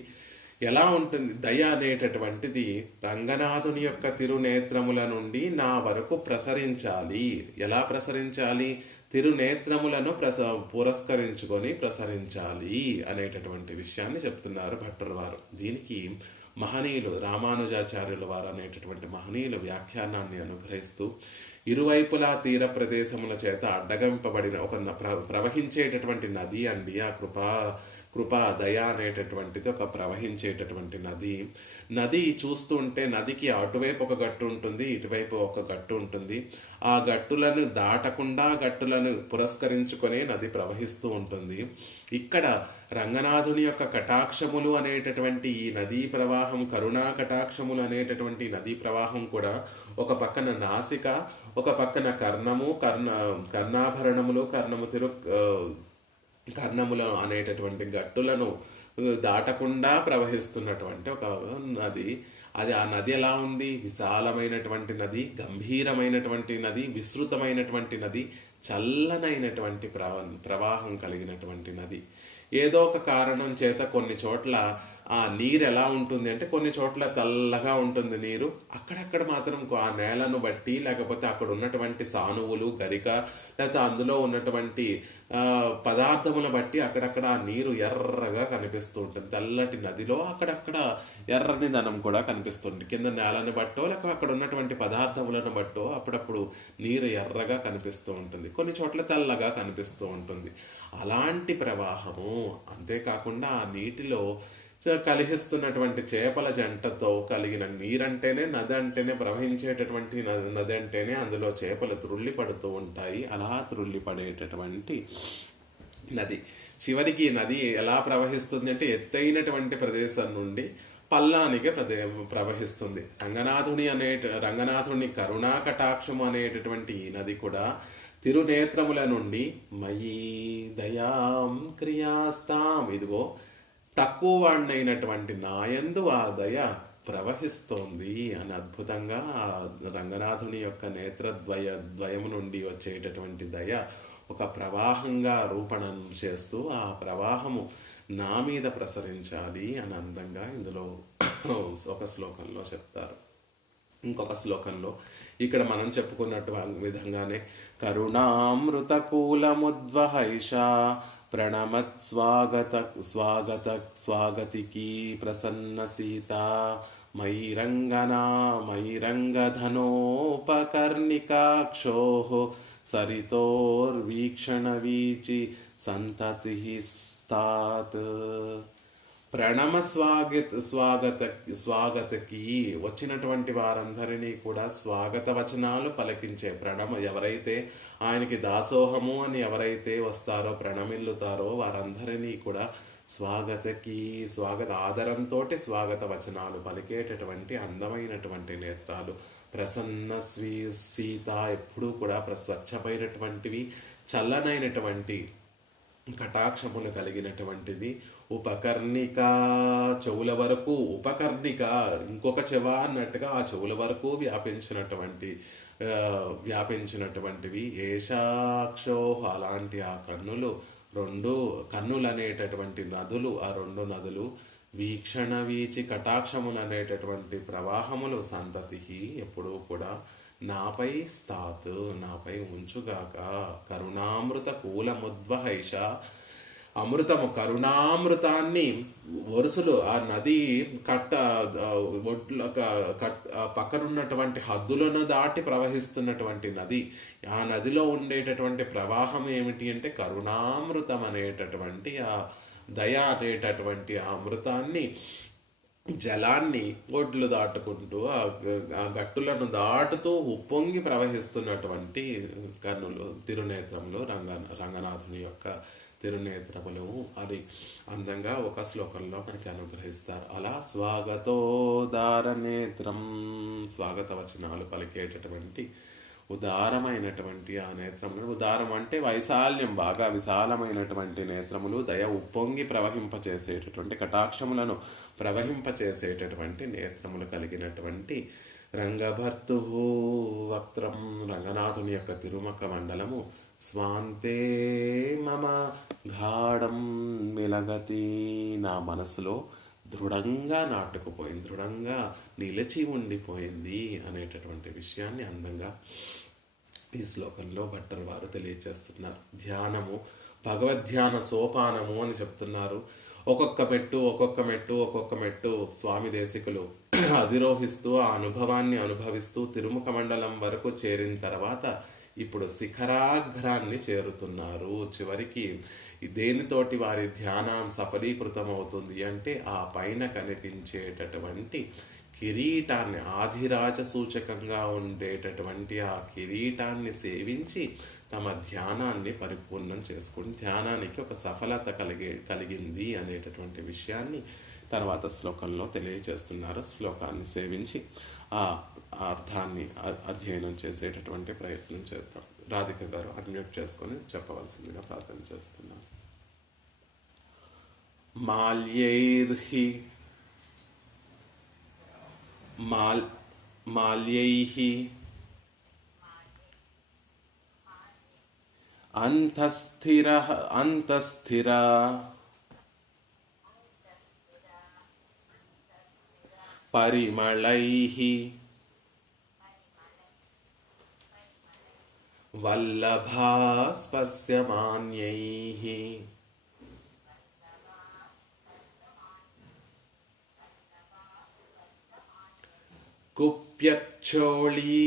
ఎలా ఉంటుంది దయ అనేటటువంటిది? రంగనాథుని యొక్క తిరునేత్రముల నుండి నా వరకు ప్రసరించాలి. ఎలా ప్రసరించాలి? తిరునేత్రములను పురస్కరించుకొని ప్రసరించాలి అనేటటువంటి విషయాన్ని చెప్తున్నారు భట్టర్ వారు. దీనికి మహనీయులు రామానుజాచార్యుల వారు అనేటటువంటి మహనీయులు వ్యాఖ్యానాన్ని అనుగ్రహిస్తూ, ఇరువైపులా తీర ప్రదేశముల చేత అడ్డగింపబడిన ఒక ప్రవహించేటటువంటి నది అండి ఆ కృపా దయ అనేటటువంటిది ఒక ప్రవహించేటటువంటి నది చూస్తూ ఉంటే నదికి అటువైపు ఒక గట్టు ఉంటుంది, ఇటువైపు ఒక గట్టు ఉంటుంది. ఆ గట్టులను దాటకుండా గట్టులను పురస్కరించుకొని నది ప్రవహిస్తూ ఉంటుంది. ఇక్కడ రంగనాథుని యొక్క కటాక్షములు అనేటటువంటి ఈ నదీ ప్రవాహం, కరుణా కటాక్షములు అనేటటువంటి నదీ ప్రవాహం కూడా ఒక పక్కన నాసిక, ఒక పక్కన కర్ణాభరణములు, కర్ణములు అనేటటువంటి గట్టులను దాటకుండా ప్రవహిస్తున్నటువంటి ఒక నది. ఆ నది ఎలా ఉంది? విశాలమైనటువంటి నది, గంభీరమైనటువంటి నది, విస్తృతమైనటువంటి నది, చల్లనైనటువంటి ప్రవాహం కలిగినటువంటి నది. ఏదో ఒక కారణం చేత కొన్ని చోట్ల ఆ నీరు ఎలా ఉంటుంది అంటే, కొన్ని చోట్ల తెల్లగా ఉంటుంది నీరు, అక్కడక్కడ మాత్రం ఆ నేలను బట్టి, లేకపోతే అక్కడ ఉన్నటువంటి సానువులు, గరిక, లేకపోతే అందులో ఉన్నటువంటి పదార్థములను బట్టి అక్కడక్కడ ఆ నీరు ఎర్రగా కనిపిస్తూ ఉంటుంది. తెల్లటి నదిలో అక్కడక్కడ ఎర్రని ధనం కూడా కనిపిస్తుంది. కింద నేలను బట్టో లేక అక్కడ ఉన్నటువంటి పదార్థములను బట్టో అప్పుడప్పుడు నీరు ఎర్రగా కనిపిస్తూ ఉంటుంది, కొన్ని చోట్ల తెల్లగా కనిపిస్తూ ఉంటుంది. అలాంటి ప్రవాహము. అంతేకాకుండా ఆ నీటిలో కలిగిస్తున్నటువంటి చేపల జంటతో కలిగిన నీరంటేనే, నది అంటేనే, ప్రవహించేటటువంటి నది అంటేనే అందులో చేపలు త్రుళ్ళి పడుతూ ఉంటాయి. అలా త్రుళ్ళి పడేటటువంటి నది. చివరికి నది ఎలా ప్రవహిస్తుంది అంటే, ఎత్తైనటువంటి ప్రదేశం నుండి పల్లానికి ప్రవహిస్తుంది. రంగనాథుని కరుణా కటాక్షము అనేటటువంటి ఈ నది కూడా తిరునేత్రముల నుండి మయీ దయాం క్రియాస్తాం, ఇదిగో తక్కువ వాడినైనటువంటి నాయందు ఆ దయ ప్రవహిస్తోంది అని అద్భుతంగా రంగనాథుని యొక్క ద్వయము నుండి వచ్చేటటువంటి దయ ఒక ప్రవాహంగా రూపణం చేస్తూ ఆ ప్రవాహము నా మీద ప్రసరించాలి అని అందంగా ఇందులో ఒక శ్లోకంలో చెప్తారు. ఇంకొక శ్లోకంలో ఇక్కడ మనం చెప్పుకున్నట్టు విధంగానే కరుణామృతకూలముద్వహైషా ప్రణమత్ స్వాగతికి ప్రసన్న సీత మైరంగధనోపకర్ణికాక్షో సరితోర్వీక్షణ వీచి సంతతి స్తాత్. ప్రణమ స్వాగతకి వచ్చినటువంటి వారందరినీ కూడా స్వాగత వచనాలు పలికించే ఎవరైతే ఆయనకి దాసోహము అని ఎవరైతే వస్తారో, ప్రణమిల్లుతారో వారందరినీ కూడా ఆదరంతో స్వాగత వచనాలు పలికేటటువంటి అందమైనటువంటి నేత్రాలు, ప్రసన్న సీత, ఎప్పుడూ కూడా స్వచ్ఛమైనటువంటివి, చల్లనైనటువంటి కటాక్షములు కలిగినటువంటిది. ఉపకర్ణిక, చెవుల వరకు, ఉపకర్ణిక ఇంకొక చెవ అన్నట్టుగా ఆ చెవుల వరకు వ్యాపించినటువంటివి. ఏషాక్షో, అలాంటి ఆ కన్నులు, రెండు కన్నులు అనేటటువంటి నదులు, ఆ రెండు నదులు. వీక్షణ వీచి కటాక్షములు అనేటటువంటి ప్రవాహములు. సంతతి, ఎప్పుడూ కూడా నాపై స్థాత్, నాపై ఉంచుగాక. కరుణామృత కూలముద్వహైష, అమృతము కరుణామృతాన్ని వరుసలు ఆ నది కట్ట ఒడ్ల పక్కనున్నటువంటి హద్దులను దాటి ప్రవహిస్తున్నటువంటి నది. ఆ నదిలో ఉండేటటువంటి ప్రవాహం ఏమిటి అంటే కరుణామృతం అనేటటువంటి ఆ దయ అనేటటువంటి ఆ అమృతాన్ని, జలాన్ని ఒడ్లు దాటుకుంటూ ఆ గట్టులను దాటుతూ ఉప్పొంగి ప్రవహిస్తున్నటువంటి కన్నులు, తిరునేత్రములు, రంగనాథుని యొక్క తిరునేత్రములు అని అందంగా ఒక శ్లోకంలో మనకి అనుగ్రహిస్తారు. అలా స్వాగతోదార నేత్రం, స్వాగత వచనాలు పలికేటటువంటి ఉదారమైనటువంటి ఆ నేత్రములు. ఉదారం అంటే వైశాల్యం, బాగా విశాలమైనటువంటి నేత్రములు, దయ ఉప్పొంగి ప్రవహింపచేసేటటువంటి కటాక్షములను ప్రవహింపచేసేటటువంటి నేత్రములు కలిగినటువంటి రంగభర్తు వక్త్రం, రంగనాథుని యొక్క తిరుముఖ మండలము. స్వాంతే మమ గాఢం మిలగతి, నా మనసులో దృఢంగా నాటుకుపోయింది, దృఢంగా నిలిచి ఉండిపోయింది అనేటటువంటి విషయాన్ని అందంగా ఈ శ్లోకంలో భట్టర్ వారు తెలియచేస్తున్నారు. ధ్యానము, భగవద్ధ్యాన సోపానము అని చెప్తున్నారు. ఒక్కొక్క మెట్టు స్వామి దేశికులు అధిరోహిస్తూ ఆ అనుభవాన్ని అనుభవిస్తూ తిరుముఖ మండలం వరకు చేరిన తర్వాత ఇప్పుడు శిఖరాగ్రాన్ని చేరుతున్నారు. చివరికి దేనితోటి వారి ధ్యానం సఫలీకృతం అవుతుంది అంటే ఆ పైన కనిపించేటటువంటి కిరీటాన్ని, ఆధిరాజ సూచకంగా ఉండేటటువంటి ఆ కిరీటాన్ని సేవించి తమ ధ్యానాన్ని పరిపూర్ణం చేసుకుని ధ్యానానికి ఒక సఫలత కలిగింది అనేటటువంటి విషయాన్ని తర్వాత శ్లోకంలో తెలియజేస్తున్నారు. శ్లోకాన్ని సేవించి ఆ అర్థాన్ని అధ్యయనం చేసేటటువంటి ప్రయత్నం చేద్దాం. రాధిక గారు అన్మ్యూట్ చేసుకొని చెప్పవలసిందిగా ప్రార్థన చేస్తున్నాను. మాల్యైర్హి మాల్యైహి అంతస్థిరా పరిమళైహి వల్లభా స్పర్శమాన్యైహి కుప్యక్షోళీ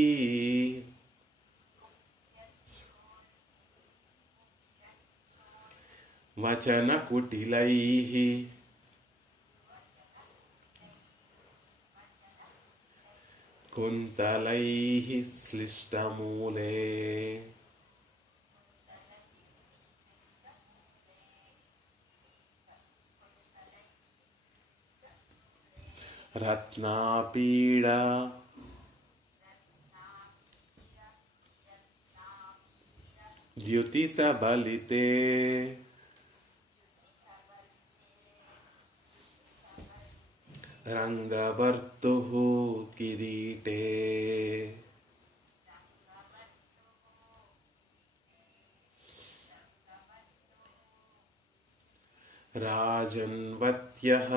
వచనకుటిలైః కుంతలైః శ్లిష్టమూలే రత్నాపీడ ద్యుతిసబలితే రంగభర్తుః కిరీటే రాజన్వత్యః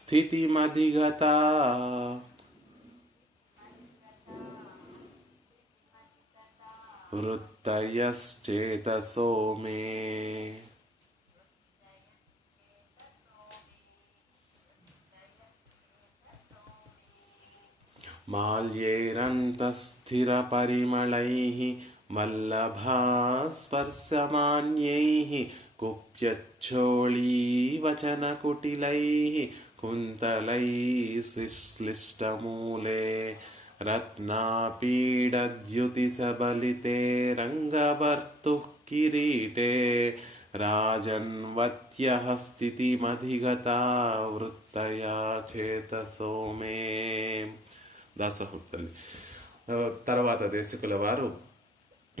స్థితిమధిగతా వృత్తయశ్చేతసో మే మాల్యైరంతస్థిరపరిమళైః వల్లభా స్పర్శమాన్యైః కుప్యచ్చోళీవచనకుటిలైః కుంతలైః శ్లిష్టమూలే రత్నాపీడద్యుతిసబలితే రంగభర్తుః కిరీటే రాజన్వత్యః స్థితిమధిగతా వృత్తయా చేతసో మే. దాసహృత్తులు తర్వాత దేశికుల వారు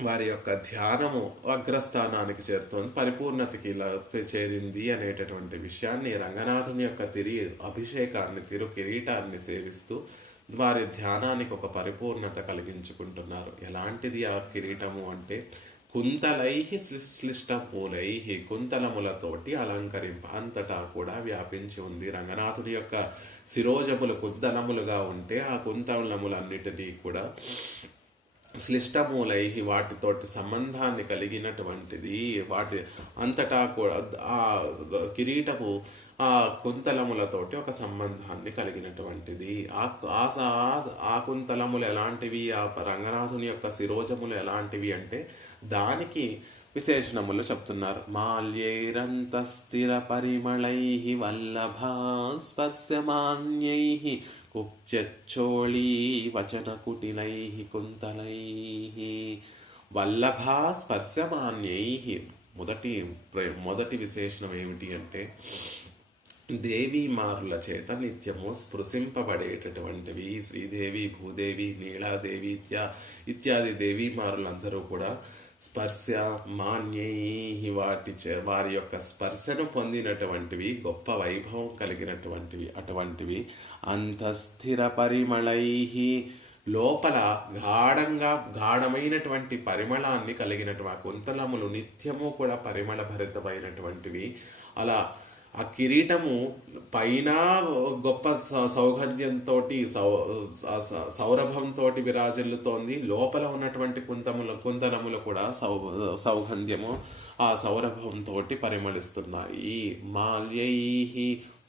వారి యొక్క ధ్యానము అగ్రస్థానానికి చేరుతోంది, పరిపూర్ణతకి ఇలా చేరింది అనేటటువంటి విషయాన్ని రంగనాథుని యొక్క అభిషేకాన్ని, తిరు కిరీటాన్ని సేవిస్తూ వారి ధ్యానానికి ఒక పరిపూర్ణత కలిగించుకుంటున్నారు. ఎలాంటిది ఆ కిరీటము అంటే కుంతలై శ్లిష్టమూలై, కుంతలములతోటి అంతటా కూడా వ్యాపించి ఉంది. రంగనాథుడి యొక్క శిరోజములు కుంతలములుగా ఉంటే ఆ కుంతలములన్నిటినీ కూడా శ్లిష్టమూలై, వాటితోటి సంబంధాన్ని కలిగినటువంటిది. వాటి అంతటా కూడా ఆ కిరీటము ఆ కుంతలములతోటి ఒక సంబంధాన్ని కలిగినటువంటిది. ఆ కుంతలములు ఎలాంటివి, ఆ రంగనాథుని యొక్క శిరోజములు ఎలాంటివి అంటే దానికి విశేషణములు చెప్తున్నారు. మాల్యైరంతస్థిర పరిమళై వల్లభా స్పర్శమాన్యై కుప్యచ్చోళీ వచన కుటిలై కుంతలై వల్లభా స్పర్శమాన్యై. మొదటి విశేషణం ఏమిటి అంటే దేవీమారుల చేత నిత్యము స్పృశింపబడేటటువంటివి. శ్రీదేవి, భూదేవి, నీలాదేవి ఇత్యాది దేవీమారులందరూ కూడా స్పర్శ మాన్యై, వారి యొక్క స్పర్శను పొందినటువంటివి, గొప్ప వైభవం కలిగినటువంటివి. అటువంటివి అంతస్థిర పరిమళై, లోపల గాఢమైనటువంటి పరిమళాన్ని కలిగినటువంటి కుంతలములు నిత్యము కూడా పరిమళ భరితమైనటువంటివి. అలా ఆ కిరీటము పైన గొప్ప సౌగంధ్యంతో సౌరభంతో విరాజిల్లుతోంది. లోపల ఉన్నటువంటి కుంతలములు కూడా సౌగంధ్యము ఆ సౌరభంతో పరిమళిస్తున్నాయి. మాల్యై,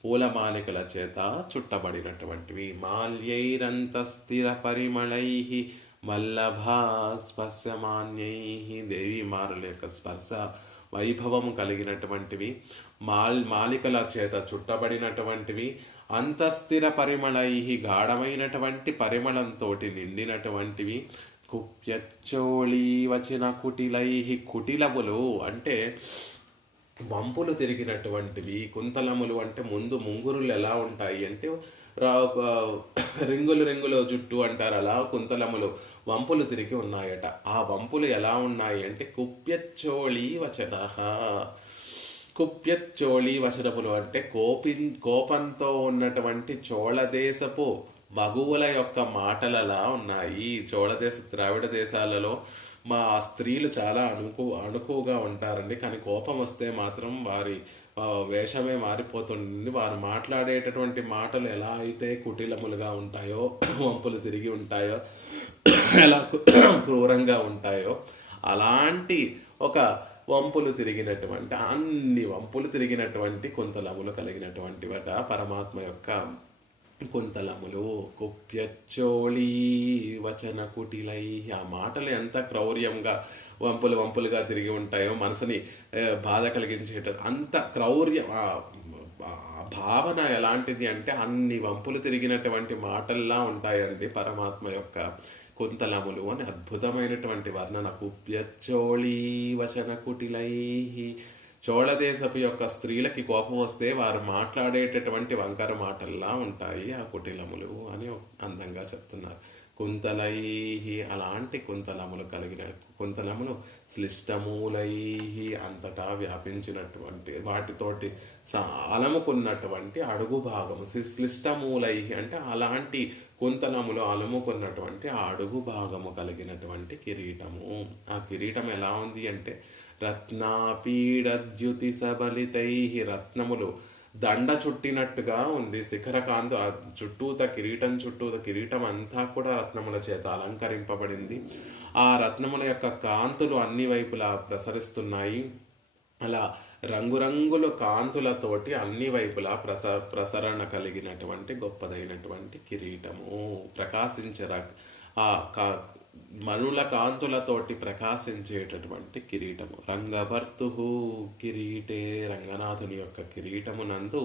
పూలమాలికల చేత చుట్టబడినటువంటివి. మాల్యైరంతస్థిర పరిమళై వల్లభా స్పర్శమాన్యై, దేవీమారుల యొక్క స్పర్శ వైభవము కలిగినటువంటివి, మాలికల చేత చుట్టబడినటువంటివి. అంతస్థిర పరిమళై, గాఢమైనటువంటి పరిమళంతో నిండినటువంటివి. కుప్యచ్చోళీ వచన కుటిలై, కుటిలములు అంటే వంపులు తిరిగినటువంటివి. కుంతలములు అంటే ముందు ముంగురులు ఎలా ఉంటాయి అంటే రింగులు జుట్టు అంటారు, అలా కుంతలములు వంపులు తిరిగి ఉన్నాయట. ఆ వంపులు ఎలా ఉన్నాయి అంటే కుప్యచ్చోళీ వచన, కుప్యచ్చోళీ వచనములు అంటే కోపంతో ఉన్నటువంటి చోళదేశపు మగువుల యొక్క మాటలలా ఉన్నాయి. ద్రావిడ దేశాలలో మా స్త్రీలు చాలా అణుకువగా ఉంటారండి, కానీ కోపం వస్తే మాత్రం వారి వేషమే మారిపోతుంది. వారు మాట్లాడేటటువంటి మాటలు ఎలా అయితే కుటిలములుగా ఉంటాయో, వంపులు తిరిగి ఉంటాయో, ఎలా క్రూరంగా ఉంటాయో, అలాంటి ఒక అన్ని వంపులు తిరిగినటువంటి కుంతలములు కలిగినటువంటి పరమాత్మ యొక్క కుంతలములు. కుప్యచ్చోళీ వచన కుటిలై, ఆ మాటలు ఎంత క్రౌర్యంగా వంపులుగా తిరిగి ఉంటాయో, మనసుని బాధ కలిగించేట అంత క్రౌర్యం. భావన ఎలాంటిది అంటే అన్ని వంపులు తిరిగినటువంటి మాటల్లా ఉంటాయండి పరమాత్మ యొక్క కుంతలములు అని అద్భుతమైనటువంటి వర్ణన. కుప్యచ్చోళీ వచన కుటిలై, చోళదేశపు యొక్క స్త్రీలకి కోపం వస్తే వారు మాట్లాడేటటువంటి వంకర మాటల్లా ఉంటాయి ఆ కుటిలములు అని అందంగా చెప్తున్నారు. కుంతలై, అలాంటి కుంతలములు శ్లిష్టమూలై, అంతటా వ్యాపించినటువంటి వాటితోటి అలముకున్నటువంటి అడుగు భాగము. శ్లిష్టమూలై అంటే అలాంటి కుంతలములు అలుముకున్నటువంటి ఆ అడుగు భాగము కలిగినటువంటి కిరీటము. ఆ కిరీటం ఎలా ఉంది అంటే రత్నాపీడద్యుతి సబలితై, రత్నములు దండ చుట్టినట్టుగా ఉంది. శిఖరకాంతు కిరీటం అంతా కూడా రత్నముల చేత అలంకరింపబడింది. ఆ రత్నముల యొక్క కాంతులు అన్ని వైపులా ప్రసరిస్తున్నాయి. అలా రంగురంగుల కాంతులతోటి అన్ని వైపులా ప్రసరణ కలిగినటువంటి గొప్పదైనటువంటి కిరీటము. మనుల కాంతులతోటి ప్రకాశించేటటువంటి కిరీటము. రంగభర్తు కిరీటే, రంగనాథుని యొక్క కిరీటమునందు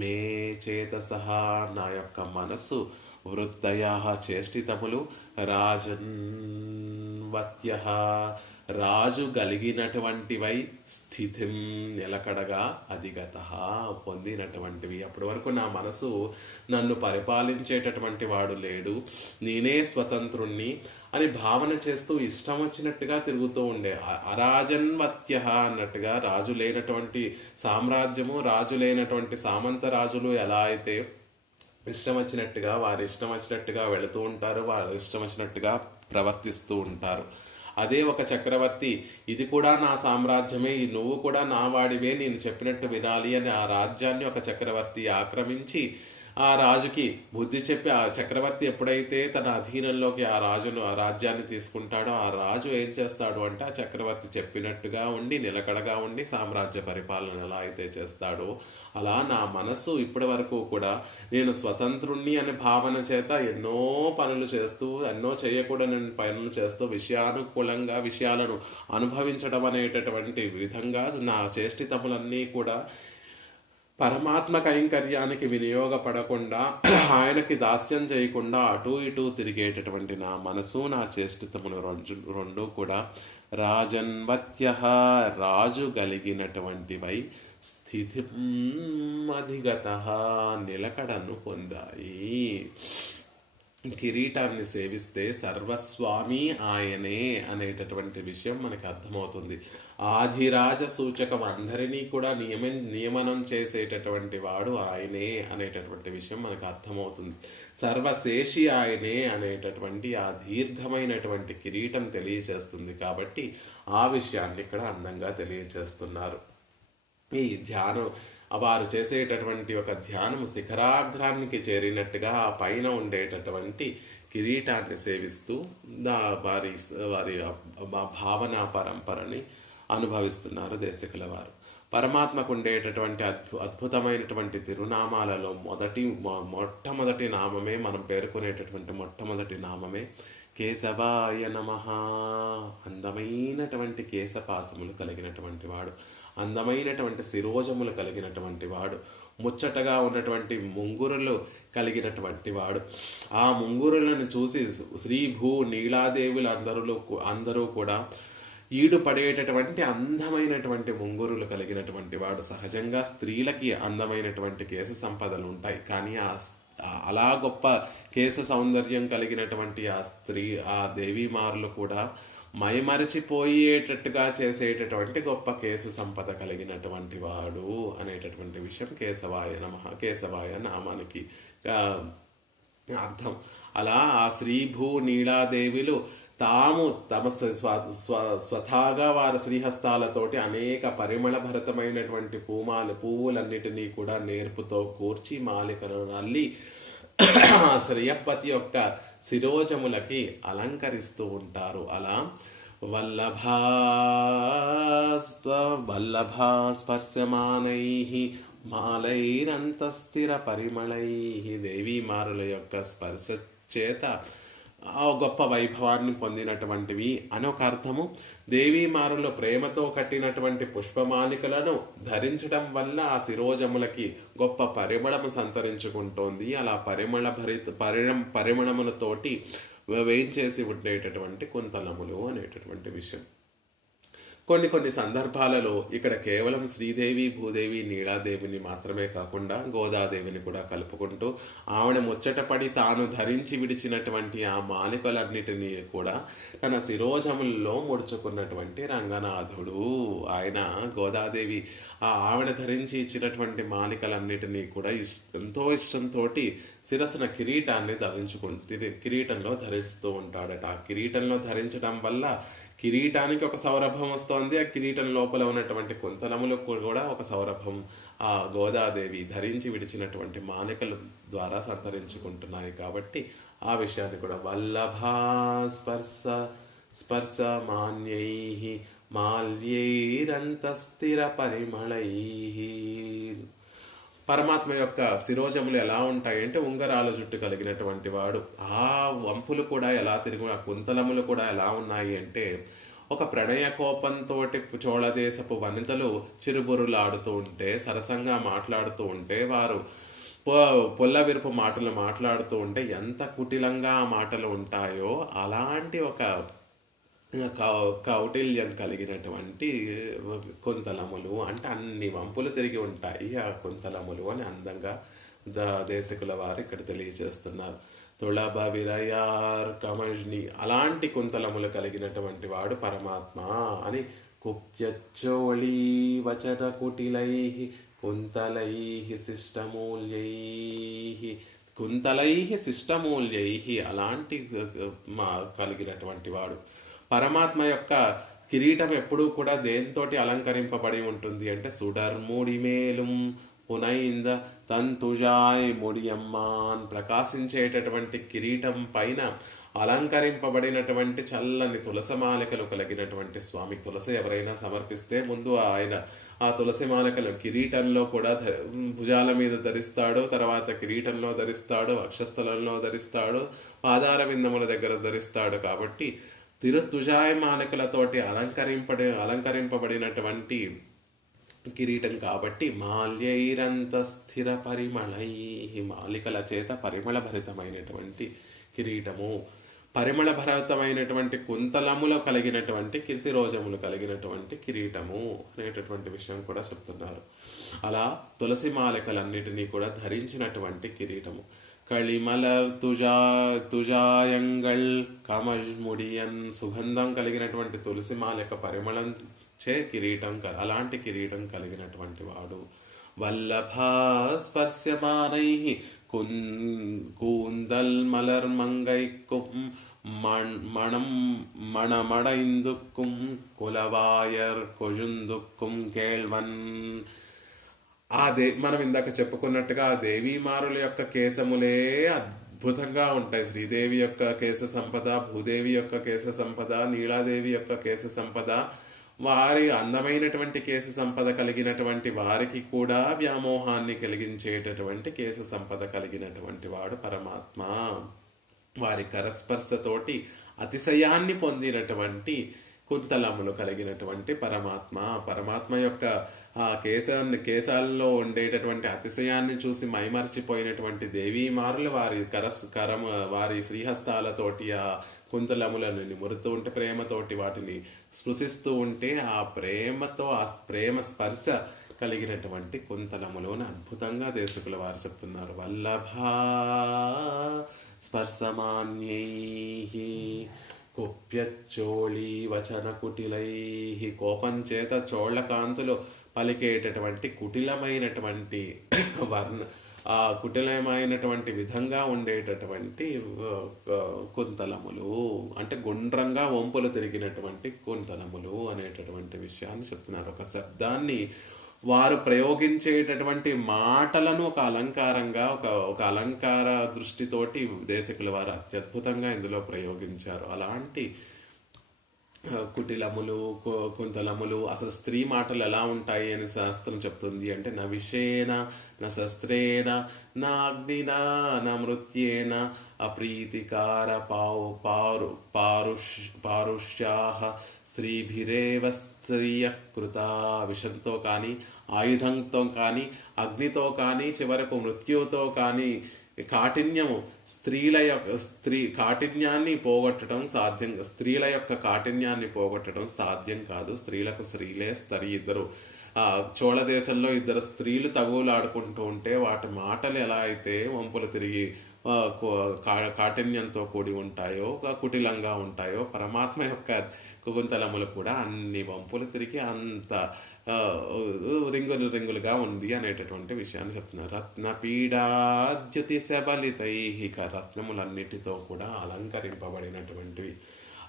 మే చేతసః, నా యొక్క మనస్సు, వృత్తయః చేష్టితములు, రాజన్ వత్యః రాజు గలిగినటువంటివై స్థితిం నిలకడగా అధిగతః పొందినటువంటివి. అప్పటి వరకు నా మనసు నన్ను పరిపాలించేటటువంటి వాడు లేడు, నేనే స్వతంత్రుణ్ణి అని భావన చేస్తూ ఇష్టం వచ్చినట్టుగా తిరుగుతూ ఉండే. అరాజన్వత్యః అన్నట్టుగా రాజు లేనటువంటి సామ్రాజ్యము, రాజు లేనటువంటి సామంత రాజులు ఎలా అయితే ఇష్టం వచ్చినట్టుగా వారి ఇష్టం వచ్చినట్టుగా వెళుతూ ఉంటారు, వారు ఇష్టం వచ్చినట్టుగా ప్రవర్తిస్తూ ఉంటారు. అదే ఒక చక్రవర్తి ఇది కూడా నా సామ్రాజ్యమే, నువ్వు కూడా నా వాడివే, నేను చెప్పినట్టు వినాలి అని ఆ రాజ్యాన్ని ఒక చక్రవర్తి ఆక్రమించి ఆ రాజుకి బుద్ధి చెప్పి, ఆ చక్రవర్తి ఎప్పుడైతే తన అధీనంలోకి ఆ రాజ్యాన్ని తీసుకుంటాడో ఆ రాజు ఏం చేస్తాడు అంటే ఆ చక్రవర్తి చెప్పినట్టుగా ఉండి నిలకడగా ఉండి సామ్రాజ్య పరిపాలన ఎలా అయితే చేస్తాడో అలా నా మనస్సు ఇప్పటి వరకు కూడా నేను స్వతంత్రుణ్ణి అనే భావన చేత ఎన్నో పనులు చేస్తూ, ఎన్నో చేయకూడని పనులు చేస్తూ విషయానుకూలంగా విషయాలను అనుభవించడం అనేటటువంటి విధంగా నా చేష్టితములన్నీ కూడా పరమాత్మ కైంకర్యానికి వినియోగపడకుండా, ఆయనకి దాస్యం చేయకుండా అటు ఇటు తిరిగేటటువంటి నా మనసు, నా చేష్టితములు రెండు కూడా రాజన్వత్యః రాజు గలిగినటువంటివై స్థితి అధిగతః నిలకడను పొందాయి. కిరీటాన్ని సేవిస్తే సర్వస్వామి ఆయనే అనేటటువంటి విషయం మనకు అర్థమవుతుంది. ఆధిరాజ సూచకం అందరినీ కూడా నియమనం చేసేటటువంటి వాడు ఆయనే అనేటటువంటి విషయం మనకు అర్థమవుతుంది. సర్వశేషి ఆయనే అనేటటువంటి ఆ దీర్ఘమైనటువంటి కిరీటం తెలియచేస్తుంది. కాబట్టి ఆ విషయాన్ని ఇక్కడ అందంగా తెలియచేస్తున్నారు. ఈ ధ్యానం వారు చేసేటటువంటి ఒక ధ్యానము శిఖరాగ్రానికి చేరినట్టుగా ఆ పైన ఉండేటటువంటి కిరీటాన్ని సేవిస్తూ వారి వారి భావనా పరంపరని అనుభవిస్తున్నారు దేశికుల వారు. పరమాత్మకు ఉండేటటువంటి అద్భుతమైనటువంటి తిరునామాలలో మొట్టమొదటి నామమే, మనం పేర్కొనేటటువంటి మొట్టమొదటి నామమే కేశవాయ నమః. అందమైనటువంటి కేశపాసములు కలిగినటువంటి వాడు, అందమైనటువంటి శిరోజములు కలిగినటువంటి వాడు, ముచ్చటగా ఉన్నటువంటి ముంగురులు కలిగినటువంటి వాడు. ఆ ముంగురులను చూసి శ్రీభూ నీలాదేవులు అందరూ కూడా ఈడు పడేటటువంటి అందమైనటువంటి ముంగురులు కలిగినటువంటి వాడు. సహజంగా స్త్రీలకి అందమైనటువంటి కేశ సంపదలు ఉంటాయి, కానీ అలా గొప్ప కేశ సౌందర్యం కలిగినటువంటి ఆ దేవీమారులు కూడా మైమరచిపోయేటట్టుగా చేసేటటువంటి గొప్ప కేశ సంపద కలిగినటువంటి వాడు అనేటటువంటి విషయం కేశవాయ నమః, కేశవాయ నామానికి అర్థం. అలా ఆ శ్రీభూ నీలాదేవిలు తాము తమ స్వతహాగా వారి శ్రీహస్తాలతోటి అనేక పరిమళ భరితమైనటువంటి పువ్వులన్నిటినీ కూడా నేర్పుతో కూర్చి మాలికలను అల్లి శ్రీయపతి యొక్క శిరోజములకి అలంకరిస్తూ ఉంటారు. అలా వల్లభా స్పర్శమానైః మాలైరంతస్థిర పరిమళైః. దేవీమారుల యొక్క స్పర్శ చేత గొప్ప వైభవాన్ని పొందినటువంటివి అని ఒక అర్థము. దేవీమారులు ప్రేమతో కట్టినటువంటి పుష్పమాలికలను ధరించడం వల్ల ఆ శిరోజములకి గొప్ప పరిమళము సంతరించుకుంటోంది. అలా పరిమళములతోటి వేయించేసి ఉండేటటువంటి కుంతలములు అనేటటువంటి విషయం. కొన్ని సందర్భాలలో ఇక్కడ కేవలం శ్రీదేవి, భూదేవి, నీలాదేవిని మాత్రమే కాకుండా గోదాదేవిని కూడా కలుపుకుంటూ ఆవిడ ముచ్చటపడి తాను ధరించి విడిచినటువంటి ఆ మాలికలన్నిటినీ కూడా తన శిరోజముల్లో ముడుచుకున్నటువంటి రంగనాథుడు ఆయన. గోదాదేవి ఆవిడ ధరించి ఇచ్చినటువంటి మాలికలన్నిటినీ కూడా ఎంతో ఇష్టంతో శిరస్సున కిరీటాన్ని కిరీటంలో ధరిస్తూ ఉంటాడట. ఆ కిరీటంలో ధరించడం వల్ల కిరీటానికి ఒక సౌరభం వస్తోంది, ఆ కిరీటం లోపల ఉన్నటువంటి కుంతలములకు కూడా ఒక సౌరభం ఆ గోదాదేవి ధరించి విడిచినటువంటి మాలికల ద్వారా సంతరించుకుంటున్నాయి. కాబట్టి ఆ విషయాన్ని కూడా వల్లభా స్పర్శ మాన్యైః మాల్యైరంతస్థిర పరిమళైః. పరమాత్మ యొక్క శిరోజములు ఎలా ఉంటాయంటే ఉంగరాల జుట్టు కలిగినటువంటి వాడు. ఆ వంపులు కూడా ఎలా తిరిగి, ఆ కుంతలములు కూడా ఎలా ఉన్నాయి అంటే ఒక ప్రణయ కోపంతో చోళదేశపు వనితలు చిరుబురులాడుతూ ఉంటే, సరసంగా మాట్లాడుతూ ఉంటే, వారు పొల్ల విరుపు మాటలు మాట్లాడుతూ ఉంటే ఎంత కుటిలంగా ఆ మాటలు ఉంటాయో అలాంటి ఒక కౌటిల్యం కలిగినటువంటి కుంతలములు, అంటే అన్ని వంపులు తిరిగి ఉంటాయి ఆ కుంతలములు అని అందంగా దేశకుల వారు ఇక్కడ తెలియజేస్తున్నారు. తుళభ విరయార్ కమజ్ని, అలాంటి కుంతలములు కలిగినటువంటి వాడు పరమాత్మ అని. కుప్యచ్చోళీ వచన కుటిలై కుంతలై శిష్టమూల్యై, కుంతలై శిష్టమూల్యై, అలాంటి కలిగినటువంటి వాడు. పరమాత్మ యొక్క కిరీటం ఎప్పుడూ కూడా దేంతోటి అలంకరింపబడి ఉంటుంది అంటే సుడర్ముడి మేలుం పునైంద తంతుజాయ్ ముడియమ్మాన్, ప్రకాశించేటటువంటి కిరీటం పైన అలంకరింపబడినటువంటి చల్లని తులసమాలికలు కలిగినటువంటి స్వామి. తులసి ఎవరైనా సమర్పిస్తే ముందు ఆయన ఆ తులసి మాలికలు కిరీటంలో కూడా భుజాల మీద ధరిస్తాడు, తర్వాత కిరీటంలో ధరిస్తాడు, వక్షస్థలంలో ధరిస్తాడు, పాదార విందముల దగ్గర ధరిస్తాడు. కాబట్టి తిరుతుజాయ మాలికలతోటి అలంకరింపబడినటువంటి కిరీటం కాబట్టి మాల్యైరంత స్థిర పరిమళై, మాలికల చేత పరిమళ భరితమైనటువంటి కిరీటము. పరిమళ భరితమైనటువంటి కుంతలములు కలిగినటువంటి కిరిసిరోజములు కలిగినటువంటి కిరీటము అనేటటువంటి విషయం కూడా చెప్తున్నారు. అలా తులసి మాలికలన్నిటినీ కూడా ధరించినటువంటి కిరీటము. కళిమలర్ తుజాయంగల్ కమజ్ముడియన్, సుగంధం కలిగినటువంటి తులసి మాలిక పరిమళం చే కిరీటం, అలాంటి కిరీటం కలిగినటువంటి వాడు. వల్లభా స్పర్శమానై కూందల్ మలర్ మంగైక్కుం మణం మణమడైందుక్కుం కులవాయర్ కొజుందుక్కుం కేళ్వన్. మనం ఇందాక చెప్పుకున్నట్టుగా ఆ దేవీమారుల యొక్క కేశములే అద్భుతంగా ఉంటాయి. శ్రీదేవి యొక్క కేశ సంపద, భూదేవి యొక్క కేశ సంపద, నీలాదేవి యొక్క కేశ సంపద, వారి అందమైనటువంటి కేశ సంపద కలిగినటువంటి వారికి కూడా వ్యామోహాన్ని కలిగించేటటువంటి కేశ సంపద కలిగినటువంటి వాడు పరమాత్మ. వారి కరస్పర్శతోటి అతిశయాన్ని పొందినటువంటి కుంతలములు కలిగినటువంటి పరమాత్మ. పరమాత్మ యొక్క ఆ కేశాల్లో ఉండేటటువంటి అతిశయాన్ని చూసి మైమర్చిపోయినటువంటి దేవీమారులు వారి శ్రీహస్తాలతోటి ఆ కుంతలములను నిమురుతూ ఉంటే, ప్రేమతోటి వాటిని స్పృశిస్తూ ఉంటే, ఆ ప్రేమతో ఆ ప్రేమ స్పర్శ కలిగినటువంటి కుంతలములు అని అద్భుతంగా దేశకుల వారు చెప్తున్నారు. వల్లభా స్పర్శమాన్యై కుప్యచ్చోళీ వచన కుటిలై, కోపం చేత చోళ కాంతులు పలికేటటువంటి కుటిలమైనటువంటి ఆ కుటిలమైనటువంటి విధంగా ఉండేటటువంటి కుంతలములు, అంటే గుండ్రంగా వంపులు తిరిగినటువంటి కుంతలములు అనేటటువంటి విషయాన్ని చెప్తున్నారు. ఒక శబ్దాన్ని వారు ప్రయోగించేటటువంటి మాటలను ఒక అలంకారంగా ఒక అలంకార దృష్టితోటి దేశకుల వారు అత్యద్భుతంగా ఇందులో ప్రయోగించారు. అలాంటి కుటిలములు, కుంతలములు. అసలు స్త్రీ మాటలు ఎలా ఉంటాయి అని శాస్త్రం చెప్తుంది అంటే, న విషేణ న శస్త్రేణ నా అగ్నినా నా మృత్యేన అప్రీతికార పారుష్యాహ స్త్రీభిరేవ స్త్రీయ కృత. విషంతో కానీ, ఆయుధంతో కానీ, అగ్నితో కానీ, చివరకు మృత్యువుతో కానీ కాఠిన్యము కాఠిన్యాన్ని పోగొట్టడం సాధ్యం. స్త్రీల యొక్క కాఠిన్యాన్ని పోగొట్టడం సాధ్యం కాదు. స్త్రీలకు స్త్రీలే ఇద్దరు చోళ దేశంలో ఇద్దరు స్త్రీలు తగువులాడుకుంటూ ఉంటే వాటి మాటలు ఎలా అయితే వంపులు తిరిగి కాఠిన్యంతో కూడి ఉంటాయో, కుటిలంగా ఉంటాయో, పరమాత్మ యొక్క కుంతలములు కూడా అన్ని వంపులు తిరిగి అంత రింగులుగా ఉంది అనేటటువంటి విషయాన్ని చెప్తున్నారు. రత్న పీడాద్యుతి శబలితైహిక, రత్నములన్నిటితో కూడా అలంకరింపబడినటువంటివి.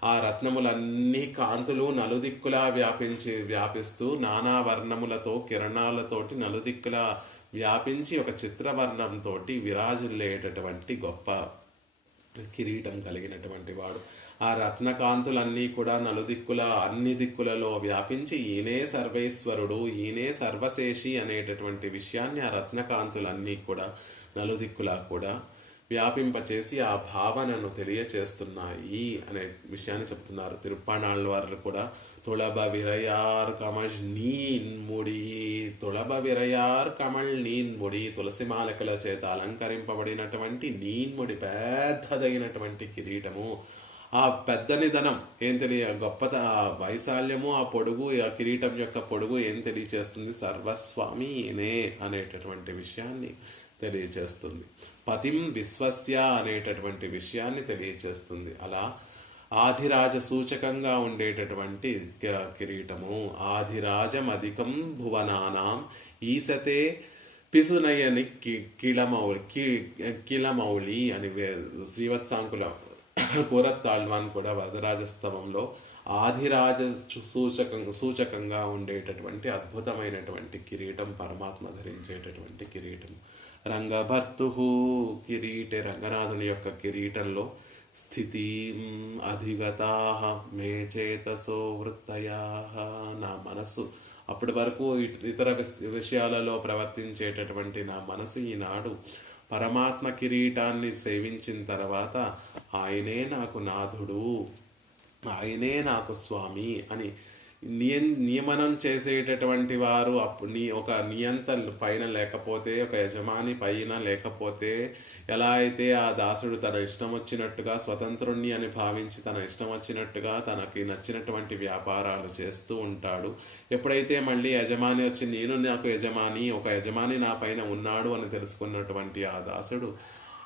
ఆ రత్నములన్నీ కాంతులు నలుదిక్కులా వ్యాపిస్తూ నానా వర్ణములతో కిరణాలతోటి నలుదిక్కులా వ్యాపించి ఒక చిత్రవర్ణంతో విరాజిల్లేటటువంటి గొప్ప కిరీటం కలిగినటువంటి వాడు. ఆ రత్నకాంతులన్నీ కూడా అన్ని దిక్కులలో వ్యాపించి ఈయనే సర్వేశ్వరుడు, ఈయనే సర్వశేషి అనేటటువంటి విషయాన్ని ఆ రత్నకాంతులన్నీ కూడా నలుదిక్కులా కూడా వ్యాపింపచేసి ఆ భావనను తెలియచేస్తున్నాయి అనే విషయాన్ని చెప్తున్నారు. తిరుప్పాణాళ్ళ వారు కూడా తుళభ విరయార్ కమల్ నీన్ ముడి, తుళభ విరయార్ కమల్ నీన్ ముడి, తులసి మాలకల చేత అలంకరింపబడినటువంటి నీన్ముడి, పెద్దదైనటువంటి కిరీటము. ఆ పెద్దనిదనం ఏం తెలియ ఆ వైశాల్యము, ఆ పొడుగు, ఆ కిరీటం యొక్క పొడుగు ఏం తెలియచేస్తుంది? సర్వస్వామినే అనేటటువంటి విషయాన్ని తెలియచేస్తుంది. పతిం విశ్వస్య అనేటటువంటి విషయాన్ని తెలియచేస్తుంది. అలా ఆధిరాజ సూచకంగా ఉండేటటువంటి కిరీటము. ఆధిరాజం అధికం భువనానాం ఈసతే పిసునయని కిళమౌళి అని శ్రీవత్సాంకుల కూరత్తాళ్వాన్ కూడా వరదరాజస్తవంలో ఆధిరాజ సూచకంగా ఉండేటటువంటి అద్భుతమైనటువంటి కిరీటం, పరమాత్మ ధరించేటటువంటి కిరీటం. రంగభర్తు కిరీటే, రంగనాథుని యొక్క కిరీటంలో స్థితి అధిగతా మే చేతసో వృత్తయా, నా మనసు అప్పటి వరకు ఇతర విషయాలలో ప్రవర్తించేటటువంటి నా మనసు ఈనాడు పరమాత్మ కిరీటాన్ని సేవించిన తర్వాత ఆయనే నాకు నాథుడు, ఆయనే నాకు స్వామి అని నియమనం చేసేటటువంటి వారు అప్పుడు ఒక నియంత పైన లేకపోతే, ఒక యజమాని పైన లేకపోతే, ఎలా అయితే ఆ దాసుడు తన ఇష్టం వచ్చినట్టుగా స్వతంత్రుణ్ణి అని భావించి తన ఇష్టం వచ్చినట్టుగా తనకి నచ్చినటువంటి వ్యాపారాలు చేస్తూ ఉంటాడు, ఎప్పుడైతే మళ్ళీ యజమాని వచ్చి నేను నాకు యజమాని, ఒక యజమాని నా పైన ఉన్నాడు అని తెలుసుకున్నటువంటి ఆ దాసుడు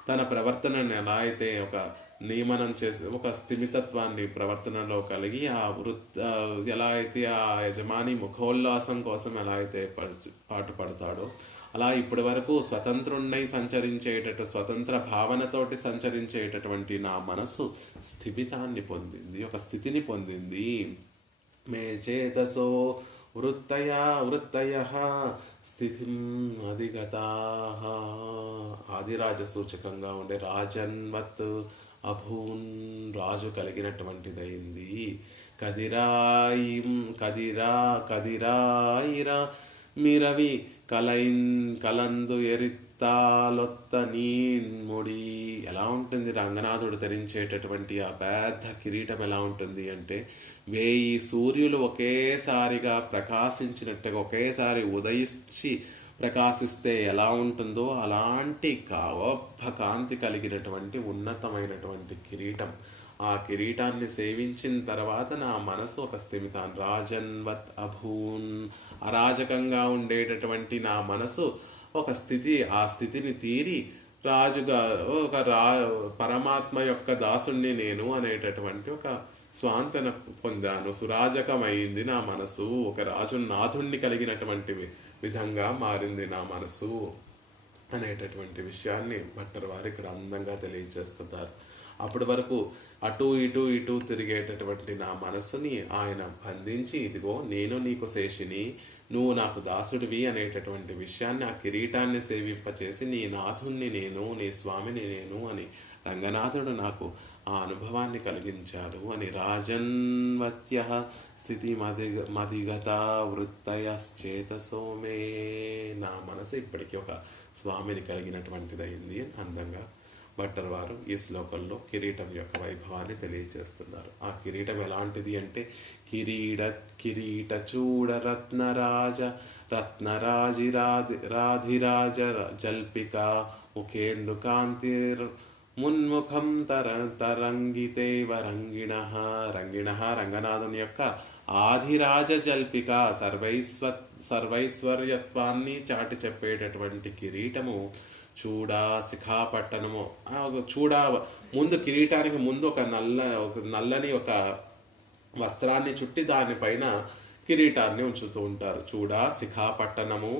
తన ప్రవర్తనను ఎలా అయితే ఒక నియమనం చేసి ఒక స్థిమితత్వాన్ని ప్రవర్తనలో కలిగి ఎలా అయితే ఆ యజమాని ముఖోల్లాసం కోసం ఎలా అయితే పాటుపడతాడో, అలా ఇప్పటి వరకు స్వతంత్రుణ్ణై స్వతంత్ర భావనతోటి సంచరించేటటువంటి నా మనసు స్థిమితాన్ని పొందింది, ఒక స్థితిని పొందింది. మే చేతసో వృత్తయ స్థితిం అధిగతా, ఆదిరాజ సూచకంగా ఉండే రాజన్వత్ అభూన్, రాజు కలిగినటువంటిదైంది. కదిరాయిరా మిరవి కలందు ఎరిత్తాలొత్త నీన్ముడి. ఎలా ఉంటుంది రంగనాథుడు ధరించేటటువంటి ఆ పెద్ద కిరీటం? ఎలా ఉంటుంది అంటే 1000 సూర్యులు ఒకేసారిగా ప్రకాశించినట్టుగా, ఒకేసారి ఉదయించి ప్రకాశిస్తే ఎలా ఉంటుందో అలాంటి గొప్ప కాంతి కలిగినటువంటి ఉన్నతమైనటువంటి కిరీటం. ఆ కిరీటాన్ని సేవించిన తర్వాత నా మనసు ఒక స్థిమితాన్ రాజన్వత్ అభూన్, అరాజకంగా ఉండేటటువంటి నా మనసు ఒక స్థితి, ఆ స్థితిని తీరి రాజుగా పరమాత్మ యొక్క దాసుణ్ణి నేను అనేటటువంటి ఒక స్వాంతన పొందాను. సురాజకమైంది నా మనసు, ఒక నాథుణ్ణి కలిగినటువంటి విధంగా మారింది నా మనసు అనేటటువంటి విషయాన్ని భట్టర్ వారు ఇక్కడ అందంగా తెలియజేస్తున్నారు. అప్పటి వరకు అటు ఇటు తిరిగేటటువంటి నా మనసుని ఆయన బంధించి, ఇదిగో నేను నీకు శేషిని, నువ్వు నాకు దాసుడివి అనేటటువంటి విషయాన్ని, ఆ కిరీటాన్ని సేవింపచేసి నీ నాథుణ్ణి నేను, నీ స్వామిని నేను అని రంగనాథుడు నాకు ఆ అనుభవాన్ని కలిగించాడు అని. రాజన్వత్య స్థితి మదిగత వృత్తయశ్చేతసో మే, నా మనసు ఇప్పటికీ ఒక స్వామిని కలిగినటువంటిదైంది అని అందంగా భట్టర్ వారు ఈ శ్లోకంలో కిరీటం యొక్క వైభవాన్ని తెలియజేస్తున్నారు. ఆ కిరీటం ఎలాంటిది అంటే కిరీట చూడ రత్నరాజి రాధిరాజ జల్పిక ముఖేందు కాంతిర్ మున్ముఖం తరంగితేవ రంగిణ రంగనాథుని యొక్క ఆధిరాజ జల్పిక సర్వైశ్వర్యత్వాన్ని చాటి చెప్పేటటువంటి కిరీటము. చూడా శిఖాపట్టణము, చూడా ముందు కిరీటానికి ముందు ఒక నల్లని ఒక వస్త్రాన్ని చుట్టి దానిపైన కిరీటాన్ని ఉంచుతూ ఉంటారు. చూడా శిఖాపట్టణము,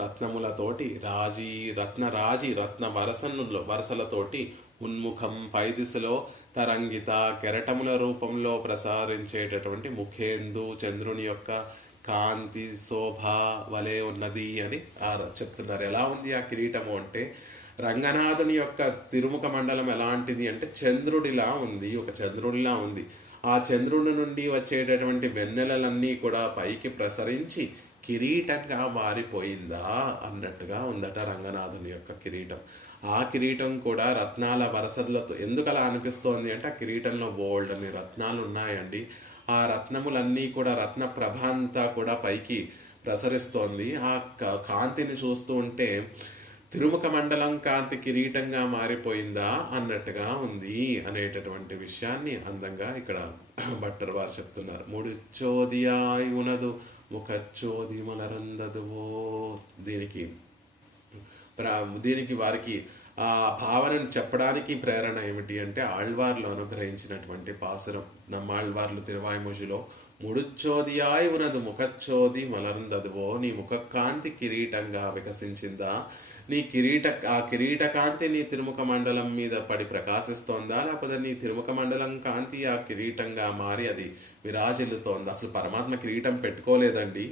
రత్నములతోటి రత్న వరసలతోటి ఉన్ముఖం పై దిశలో తరంగిత కెరటముల రూపంలో ప్రసారించేటటువంటి ముఖేందు చంద్రుని యొక్క కాంతి శోభ వలె ఉన్నది అని చెప్తున్నారు. ఎలా ఉంది ఆ కిరీటము అంటే, రంగనాథుని యొక్క తిరుముఖ మండలం ఎలాంటిది అంటే చంద్రుడిలా ఉంది, ఒక చంద్రుడిలా ఉంది. ఆ చంద్రుడి నుండి వచ్చేటటువంటి వెన్నెలలన్నీ కూడా పైకి ప్రసరించి కిరీటంగా మారిపోయిందా అన్నట్టుగా ఉందట రంగనాథుని యొక్క కిరీటం. ఆ కిరీటం కూడా రత్నాల వరసలతో ఎందుకు అలా అనిపిస్తోంది అంటే, ఆ కిరీటంలో బోల్డ్ అని రత్నాలు ఉన్నాయండి. ఆ రత్నములన్నీ కూడా రత్న ప్రభ అంతా కూడా పైకి ప్రసరిస్తోంది. ఆ కాంతిని చూస్తూ ఉంటే తిరుముఖ మండలం కాంతి కిరీటంగా మారిపోయిందా అన్నట్టుగా ఉంది అనేటటువంటి విషయాన్ని అందంగా ఇక్కడ భట్టర్ వారు చెప్తున్నారు. ముడిచ్చోదియాయి ఉనదు ముఖచ్చోది మలరందదువో. దీనికి దీనికి వారికి ఆ భావనను చెప్పడానికి ప్రేరణ ఏమిటి అంటే ఆళ్వార్లు అనుగ్రహించినటువంటి పాసురం. నమ్మాళ్వార్లు తిరువాయిముషిలో ముడుచ్చోదియాయి ఉన్నది ముఖచ్చోది మలర్ందదువో, నీ ముఖకాంతి కిరీటంగా వికసించిందా, నీ ఆ కిరీట కాంతి నీ తిరుముఖ మండలం మీద పడి ప్రకాశిస్తోందా, లేకపోతే నీ తిరుముఖ మండలం కాంతి ఆ కిరీటంగా మారి అది విరాజిల్లుతోంది. అసలు పరమాత్మ కిరీటం పెట్టుకోలేదండి.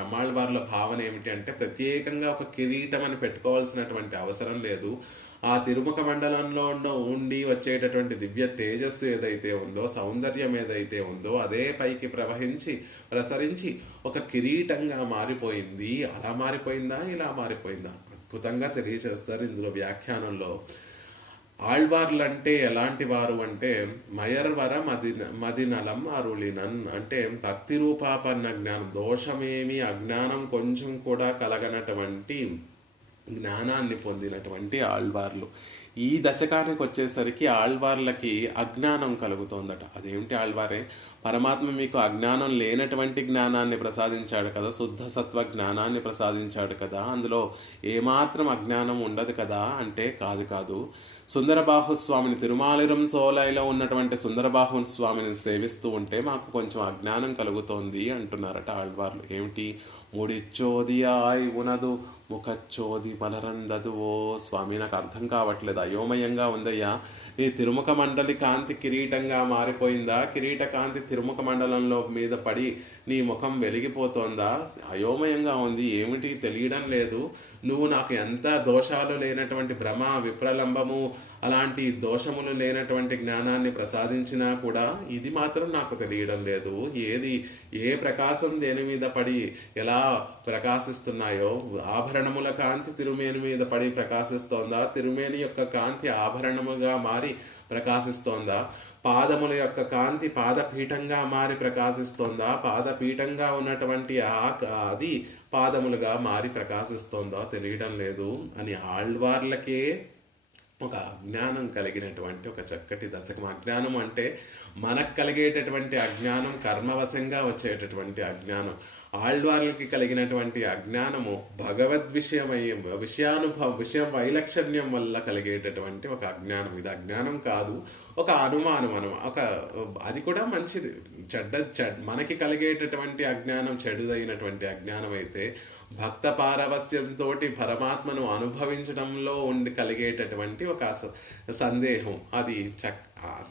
నమ్మాళ్ళవార్ల భావన ఏమిటి అంటే ప్రత్యేకంగా ఒక కిరీటం అని పెట్టుకోవాల్సినటువంటి అవసరం లేదు. ఆ తిరుముఖ మండలంలో ఉండి వచ్చేటటువంటి దివ్య తేజస్సు ఏదైతే ఉందో, సౌందర్యం ఏదైతే ఉందో అదే పైకి ప్రసరించి ఒక కిరీటంగా మారిపోయింది. అలా మారిపోయిందా, ఇలా మారిపోయిందా అద్భుతంగా తెలియచేస్తారు ఇందులో వ్యాఖ్యానంలో. ఆళ్వార్లంటే ఎలాంటి వారు అంటే మయర్వర మదినలం అరుళినన్, అంటే భక్తి రూపాపన్న జ్ఞానం, దోషమేమి అజ్ఞానం కొంచెం కూడా కలగనటువంటి జ్ఞానాన్ని పొందినటువంటి ఆళ్వార్లు. ఈ దశకానికి వచ్చేసరికి ఆళ్వార్లకి అజ్ఞానం కలుగుతోందట. అదేమిటి ఆళ్వారే? పరమాత్మ మీకు అజ్ఞానం లేనటువంటి జ్ఞానాన్ని ప్రసాదించాడు కదా, శుద్ధ సత్వ జ్ఞానాన్ని ప్రసాదించాడు కదా, అందులో ఏమాత్రం అజ్ఞానం ఉండదు కదా అంటే కాదు. సుందరబాహుస్వామిని తిరుమాలిరం సోలైలో ఉన్నటువంటి సుందరబాహుస్వామిని సేవిస్తూ ఉంటే మాకు కొంచెం అజ్ఞానం కలుగుతోంది అంటున్నారట ఆళ్వార్లు. ఏమిటి? ముడిచ్చోదియాయి ఉనదు ముఖచ్చోది మలరందదు. ఓ స్వామి, నాకు అర్థం కావట్లేదు, అయోమయంగా ఉందయ్యా. ఈ తిరుముఖ మండలి కాంతి కిరీటంగా మారిపోయిందా, కిరీట కాంతి తిరుముఖ మండలంలో మీద పడి నీ ముఖం వెలిగిపోతోందా? అయోమయంగా ఉంది, ఏమిటి తెలియడం లేదు. నువ్వు నాకు ఎంత దోషాలు లేనటువంటి భ్రమ విప్రలంబము అలాంటి దోషములు లేనటువంటి జ్ఞానాన్ని ప్రసాదించినా కూడా ఇది మాత్రం నాకు తెలియడం లేదు. ఏ ప్రకాశం దేని మీద పడి ఎలా ప్రకాశిస్తున్నాయో, ఆభరణముల కాంతి తిరుమేని మీద పడి ప్రకాశిస్తోందా, తిరుమేని యొక్క కాంతి ఆభరణముగా మారి ప్రకాశిస్తోందా, పాదముల యొక్క కాంతి పాదపీఠంగా మారి ప్రకాశిస్తోందా, పాదపీఠంగా ఉన్నటువంటి అది పాదములుగా మారి ప్రకాశిస్తోందా తెలియడం లేదు అని ఆళ్వార్లకే ఒక అజ్ఞానం కలిగినటువంటి ఒక చక్కటి దశకం. అజ్ఞానం అంటే మనకు కలిగేటటువంటి అజ్ఞానం, కర్మవశంగా వచ్చేటటువంటి అజ్ఞానం. ఆళ్వార్లకి కలిగినటువంటి అజ్ఞానము విషయం వైలక్షణ్యం వల్ల కలిగేటటువంటి ఒక అజ్ఞానం. ఇది అజ్ఞానం కాదు, ఒక అనుమానం. అది కూడా మంచిది. మనకి కలిగేటటువంటి అజ్ఞానం చెడుదైనటువంటి అజ్ఞానం అయితే, భక్త పారవస్యంతో పరమాత్మను అనుభవించడంలో కలిగేటటువంటి ఒక సందేహం, అది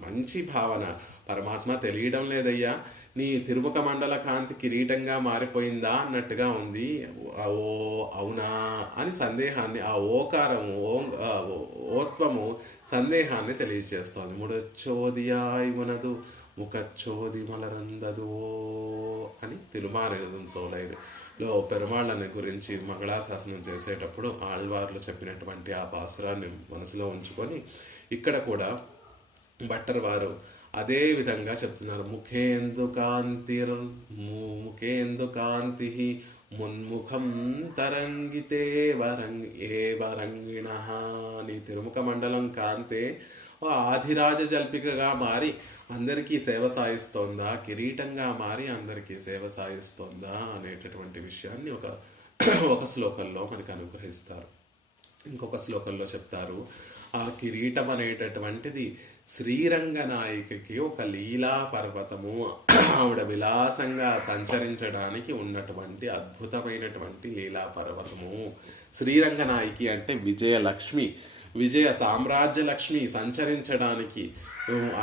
మంచి భావన. పరమాత్మ తెలియడం లేదయ్యా, నీ తిరుముఖ మండల కాంతి కిరీటంగా మారిపోయిందా అన్నట్టుగా ఉంది. ఓ అవునా అని సందేహాన్ని, ఆ ఓకారము ఓత్వము సందేహాన్ని తెలియజేస్తోంది. ముడచ్చోదియాయి మనదు ముఖచ్చోది మలరందదు అని తిరుమాలిరం సోలైలో పెరుమాళ్ళని గురించి మంగళాశాసనం చేసేటప్పుడు ఆళ్వార్లు చెప్పినటువంటి ఆ పాసురాన్ని మనసులో ఉంచుకొని ఇక్కడ కూడా భట్టర్ వారు అదే విధంగా చెప్తున్నారు. ముఖేందు కాంతి మున్ముఖం తరంగితే వరంగిణ. నీ తిరుముఖ మండలం కాంతే ఆధిరాజ జల్పికగా మారి అందరికీ సేవ సాయిస్తోందా, కిరీటంగా మారి అందరికీ సేవ సాయిస్తోందా అనేటటువంటి విషయాన్ని ఒక శ్లోకంలో మనకు అనుగ్రహిస్తారు. ఇంకొక శ్లోకంలో చెప్తారు, ఆ కిరీటం అనేటటువంటిది శ్రీరంగనాయికకి ఒక లీలా పర్వతము, ఆవిడ విలాసంగా సంచరించడానికి ఉన్నటువంటి అద్భుతమైనటువంటి లీలా పర్వతము. శ్రీరంగనాయికి అంటే విజయలక్ష్మి, విజయ సామ్రాజ్య లక్ష్మి సంచరించడానికి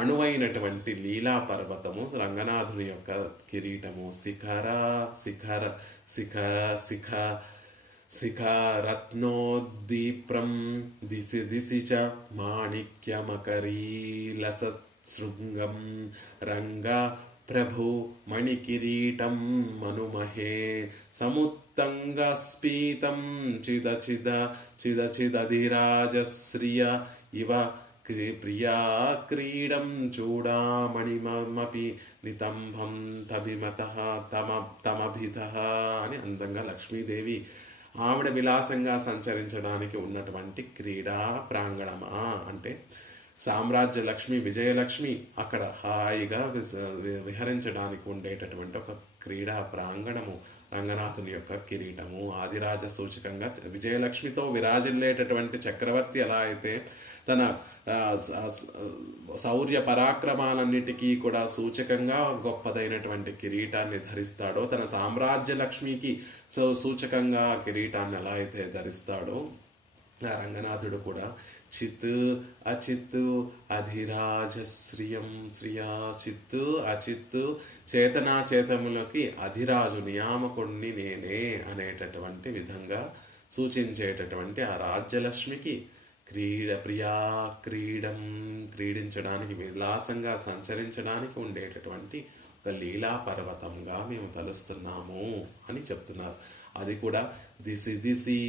అణువైనటువంటి లీలా పర్వతము రంగనాథుని యొక్క కిరీటము. శిఖరత్నోద్దీప్రం దిశి చ మాణిక్యమకరీలసృంగం రంగ ప్రభు మణికిరీటం మనుమహే సముత్తంగస్ఫీతం చిదచిదధిరాజశ్రియ ఇవ ప్రియా క్రీడం చూడామణిమపి నితంభం తమభిధ అని అందంగా లక్ష్మీదేవి ఆవిడ విలాసంగా సంచరించడానికి ఉన్నటువంటి క్రీడా ప్రాంగణమా అంటే సామ్రాజ్య లక్ష్మి విజయలక్ష్మి అక్కడ హాయిగా విహరించడానికి ఉండేటటువంటి ఒక క్రీడా ప్రాంగణము రంగనాథుని యొక్క కిరీటము ఆదిరాజ సూచకంగా విజయలక్ష్మితో విరాజిల్లేటటువంటి చక్రవర్తి ఎలా అయితే తన శౌర్య పరాక్రమాలన్నిటికీ కూడా సూచకంగా గొప్పదైనటువంటి కిరీటాన్ని ధరిస్తాడో తన సామ్రాజ్య లక్ష్మికి సూచకంగా కిరీటాన్ని ఎలా అయితే ధరిస్తాడో ఆ రంగనాథుడు కూడా చిత్ అచిత్ అధిరాజ శ్రియం శ్రియా చిత్తు అచిత్తు చేతనాచేతములకి అధిరాజు నియామకుణ్ణి నేనే అనేటటువంటి విధంగా సూచించేటటువంటి ఆ రాజ్యలక్ష్మికి ప్రియా క్రీడించడానికి విలాసంగా సంచరించడానికి ఉండేటటువంటి ఒక లీలా పర్వతంగా మేము తలుస్తున్నాము అని చెప్తున్నారు. అది కూడా దిసి దిసి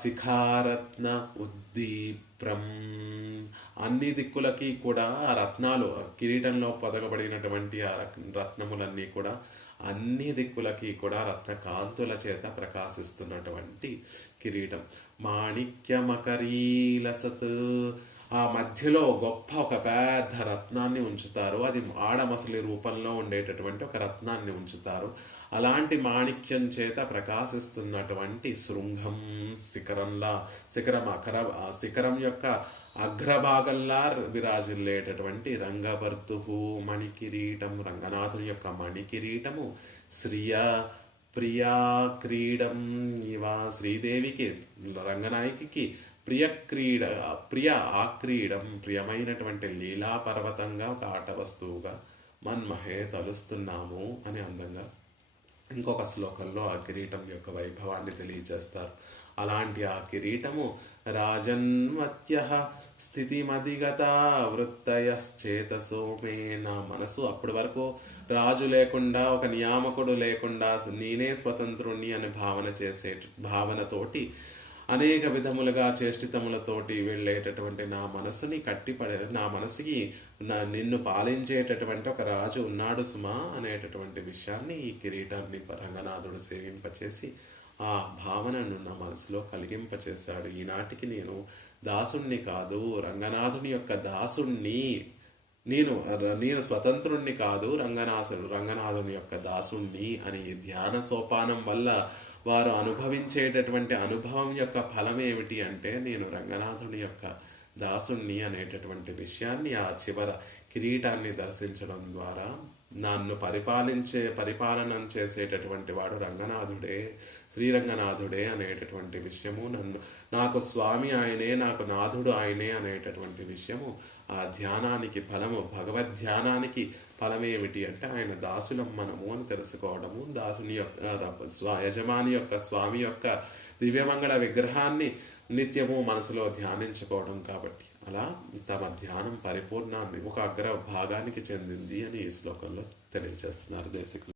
శిఖారత్న ఉద్దీప్రం, అన్ని దిక్కులకి కూడా ఆ రత్నాలు కిరీటంలో పొదగబడినటువంటి ఆ రత్నములన్నీ కూడా అన్ని దిక్కులకి కూడా రత్న కాంతుల చేత ప్రకాశిస్తున్నటువంటి కిరీటం. మాణిక్యమకరీలసత్, ఆ మధ్యలో గొప్ప ఒక పెద్ద రత్నాన్ని ఉంచుతారు. అది ఆడమసలి రూపంలో ఉండేటటువంటి ఒక రత్నాన్ని ఉంచుతారు. అలాంటి మాణిక్యం చేత ప్రకాశిస్తున్నటువంటి శృంగం శిఖరం యొక్క అగ్రభాగంలా విరాజిల్లేటటువంటి రంగభర్తుహు మణికిరీటం, రంగనాథుని యొక్క మణికిరీటము శ్రియ ప్రియా క్రీడం ఇవా, శ్రీదేవికి రంగనాయకికి ప్రియ ఆక్రీడం ప్రియమైనటువంటి లీలా పర్వతంగా ఒక ఆట వస్తువుగా మన్మహే తలుస్తున్నాము అని అందంగా ఇంకొక శ్లోకంలో ఆ కిరీటం యొక్క వైభవాన్ని తెలియజేస్తారు. అలాంటి ఆ కిరీటము రాజన్మత్య స్థితిమధిగత వృత్తయశ్చేతసో మే, నా మనసు అప్పటి వరకు రాజు లేకుండా ఒక నియామకుడు లేకుండా నేనే స్వతంత్రుణ్ణి అని భావనతోటి అనేక విధములుగా చేష్టితములతోటి వెళ్ళేటటువంటి నా మనసుని నా మనసుకి నిన్ను పాలించేటటువంటి ఒక రాజు ఉన్నాడు సుమా అనేటటువంటి విషయాన్ని ఈ కిరీటాన్ని రంగనాథుడు సేవింపచేసి ఆ భావనను నా మనసులో కలిగింపచేశాడు. ఈనాటికి నేను దాసుణ్ణి కాదు, రంగనాథుని యొక్క దాసుణ్ణి, నేను స్వతంత్రుణ్ణి కాదు, రంగనాథుని యొక్క దాసుణ్ణి అని ధ్యాన సోపానం వల్ల వారు అనుభవించేటటువంటి అనుభవం యొక్క ఫలం ఏమిటి అంటే నేను రంగనాథుని యొక్క దాసుణ్ణి అనేటటువంటి విషయాన్ని ఆ చివర కిరీటాన్ని దర్శించడం ద్వారా నన్ను పరిపాలనం చేసేటటువంటి వాడు రంగనాథుడే, శ్రీరంగనాథుడే అనేటటువంటి విషయము, నాకు స్వామి ఆయనే, నాకు నాథుడు ఆయనే అనేటటువంటి విషయము ఆ ధ్యానానికి ఫలము. భగవద్ధ్యానానికి ఫలమేమిటి అంటే ఆయన దాసులం మనము అని తెలుసుకోవడము, దాసుని యొక్క యజమాని యొక్క స్వామి యొక్క దివ్యమంగళ విగ్రహాన్ని నిత్యము మనసులో ధ్యానించుకోవడం. కాబట్టి అలా తమ ధ్యానం పరిపూర్ణాన్ని ఒక అగ్ర భాగానికి చెందింది అని ఈ శ్లోకంలో తెలియజేస్తున్నారు దేశికులు.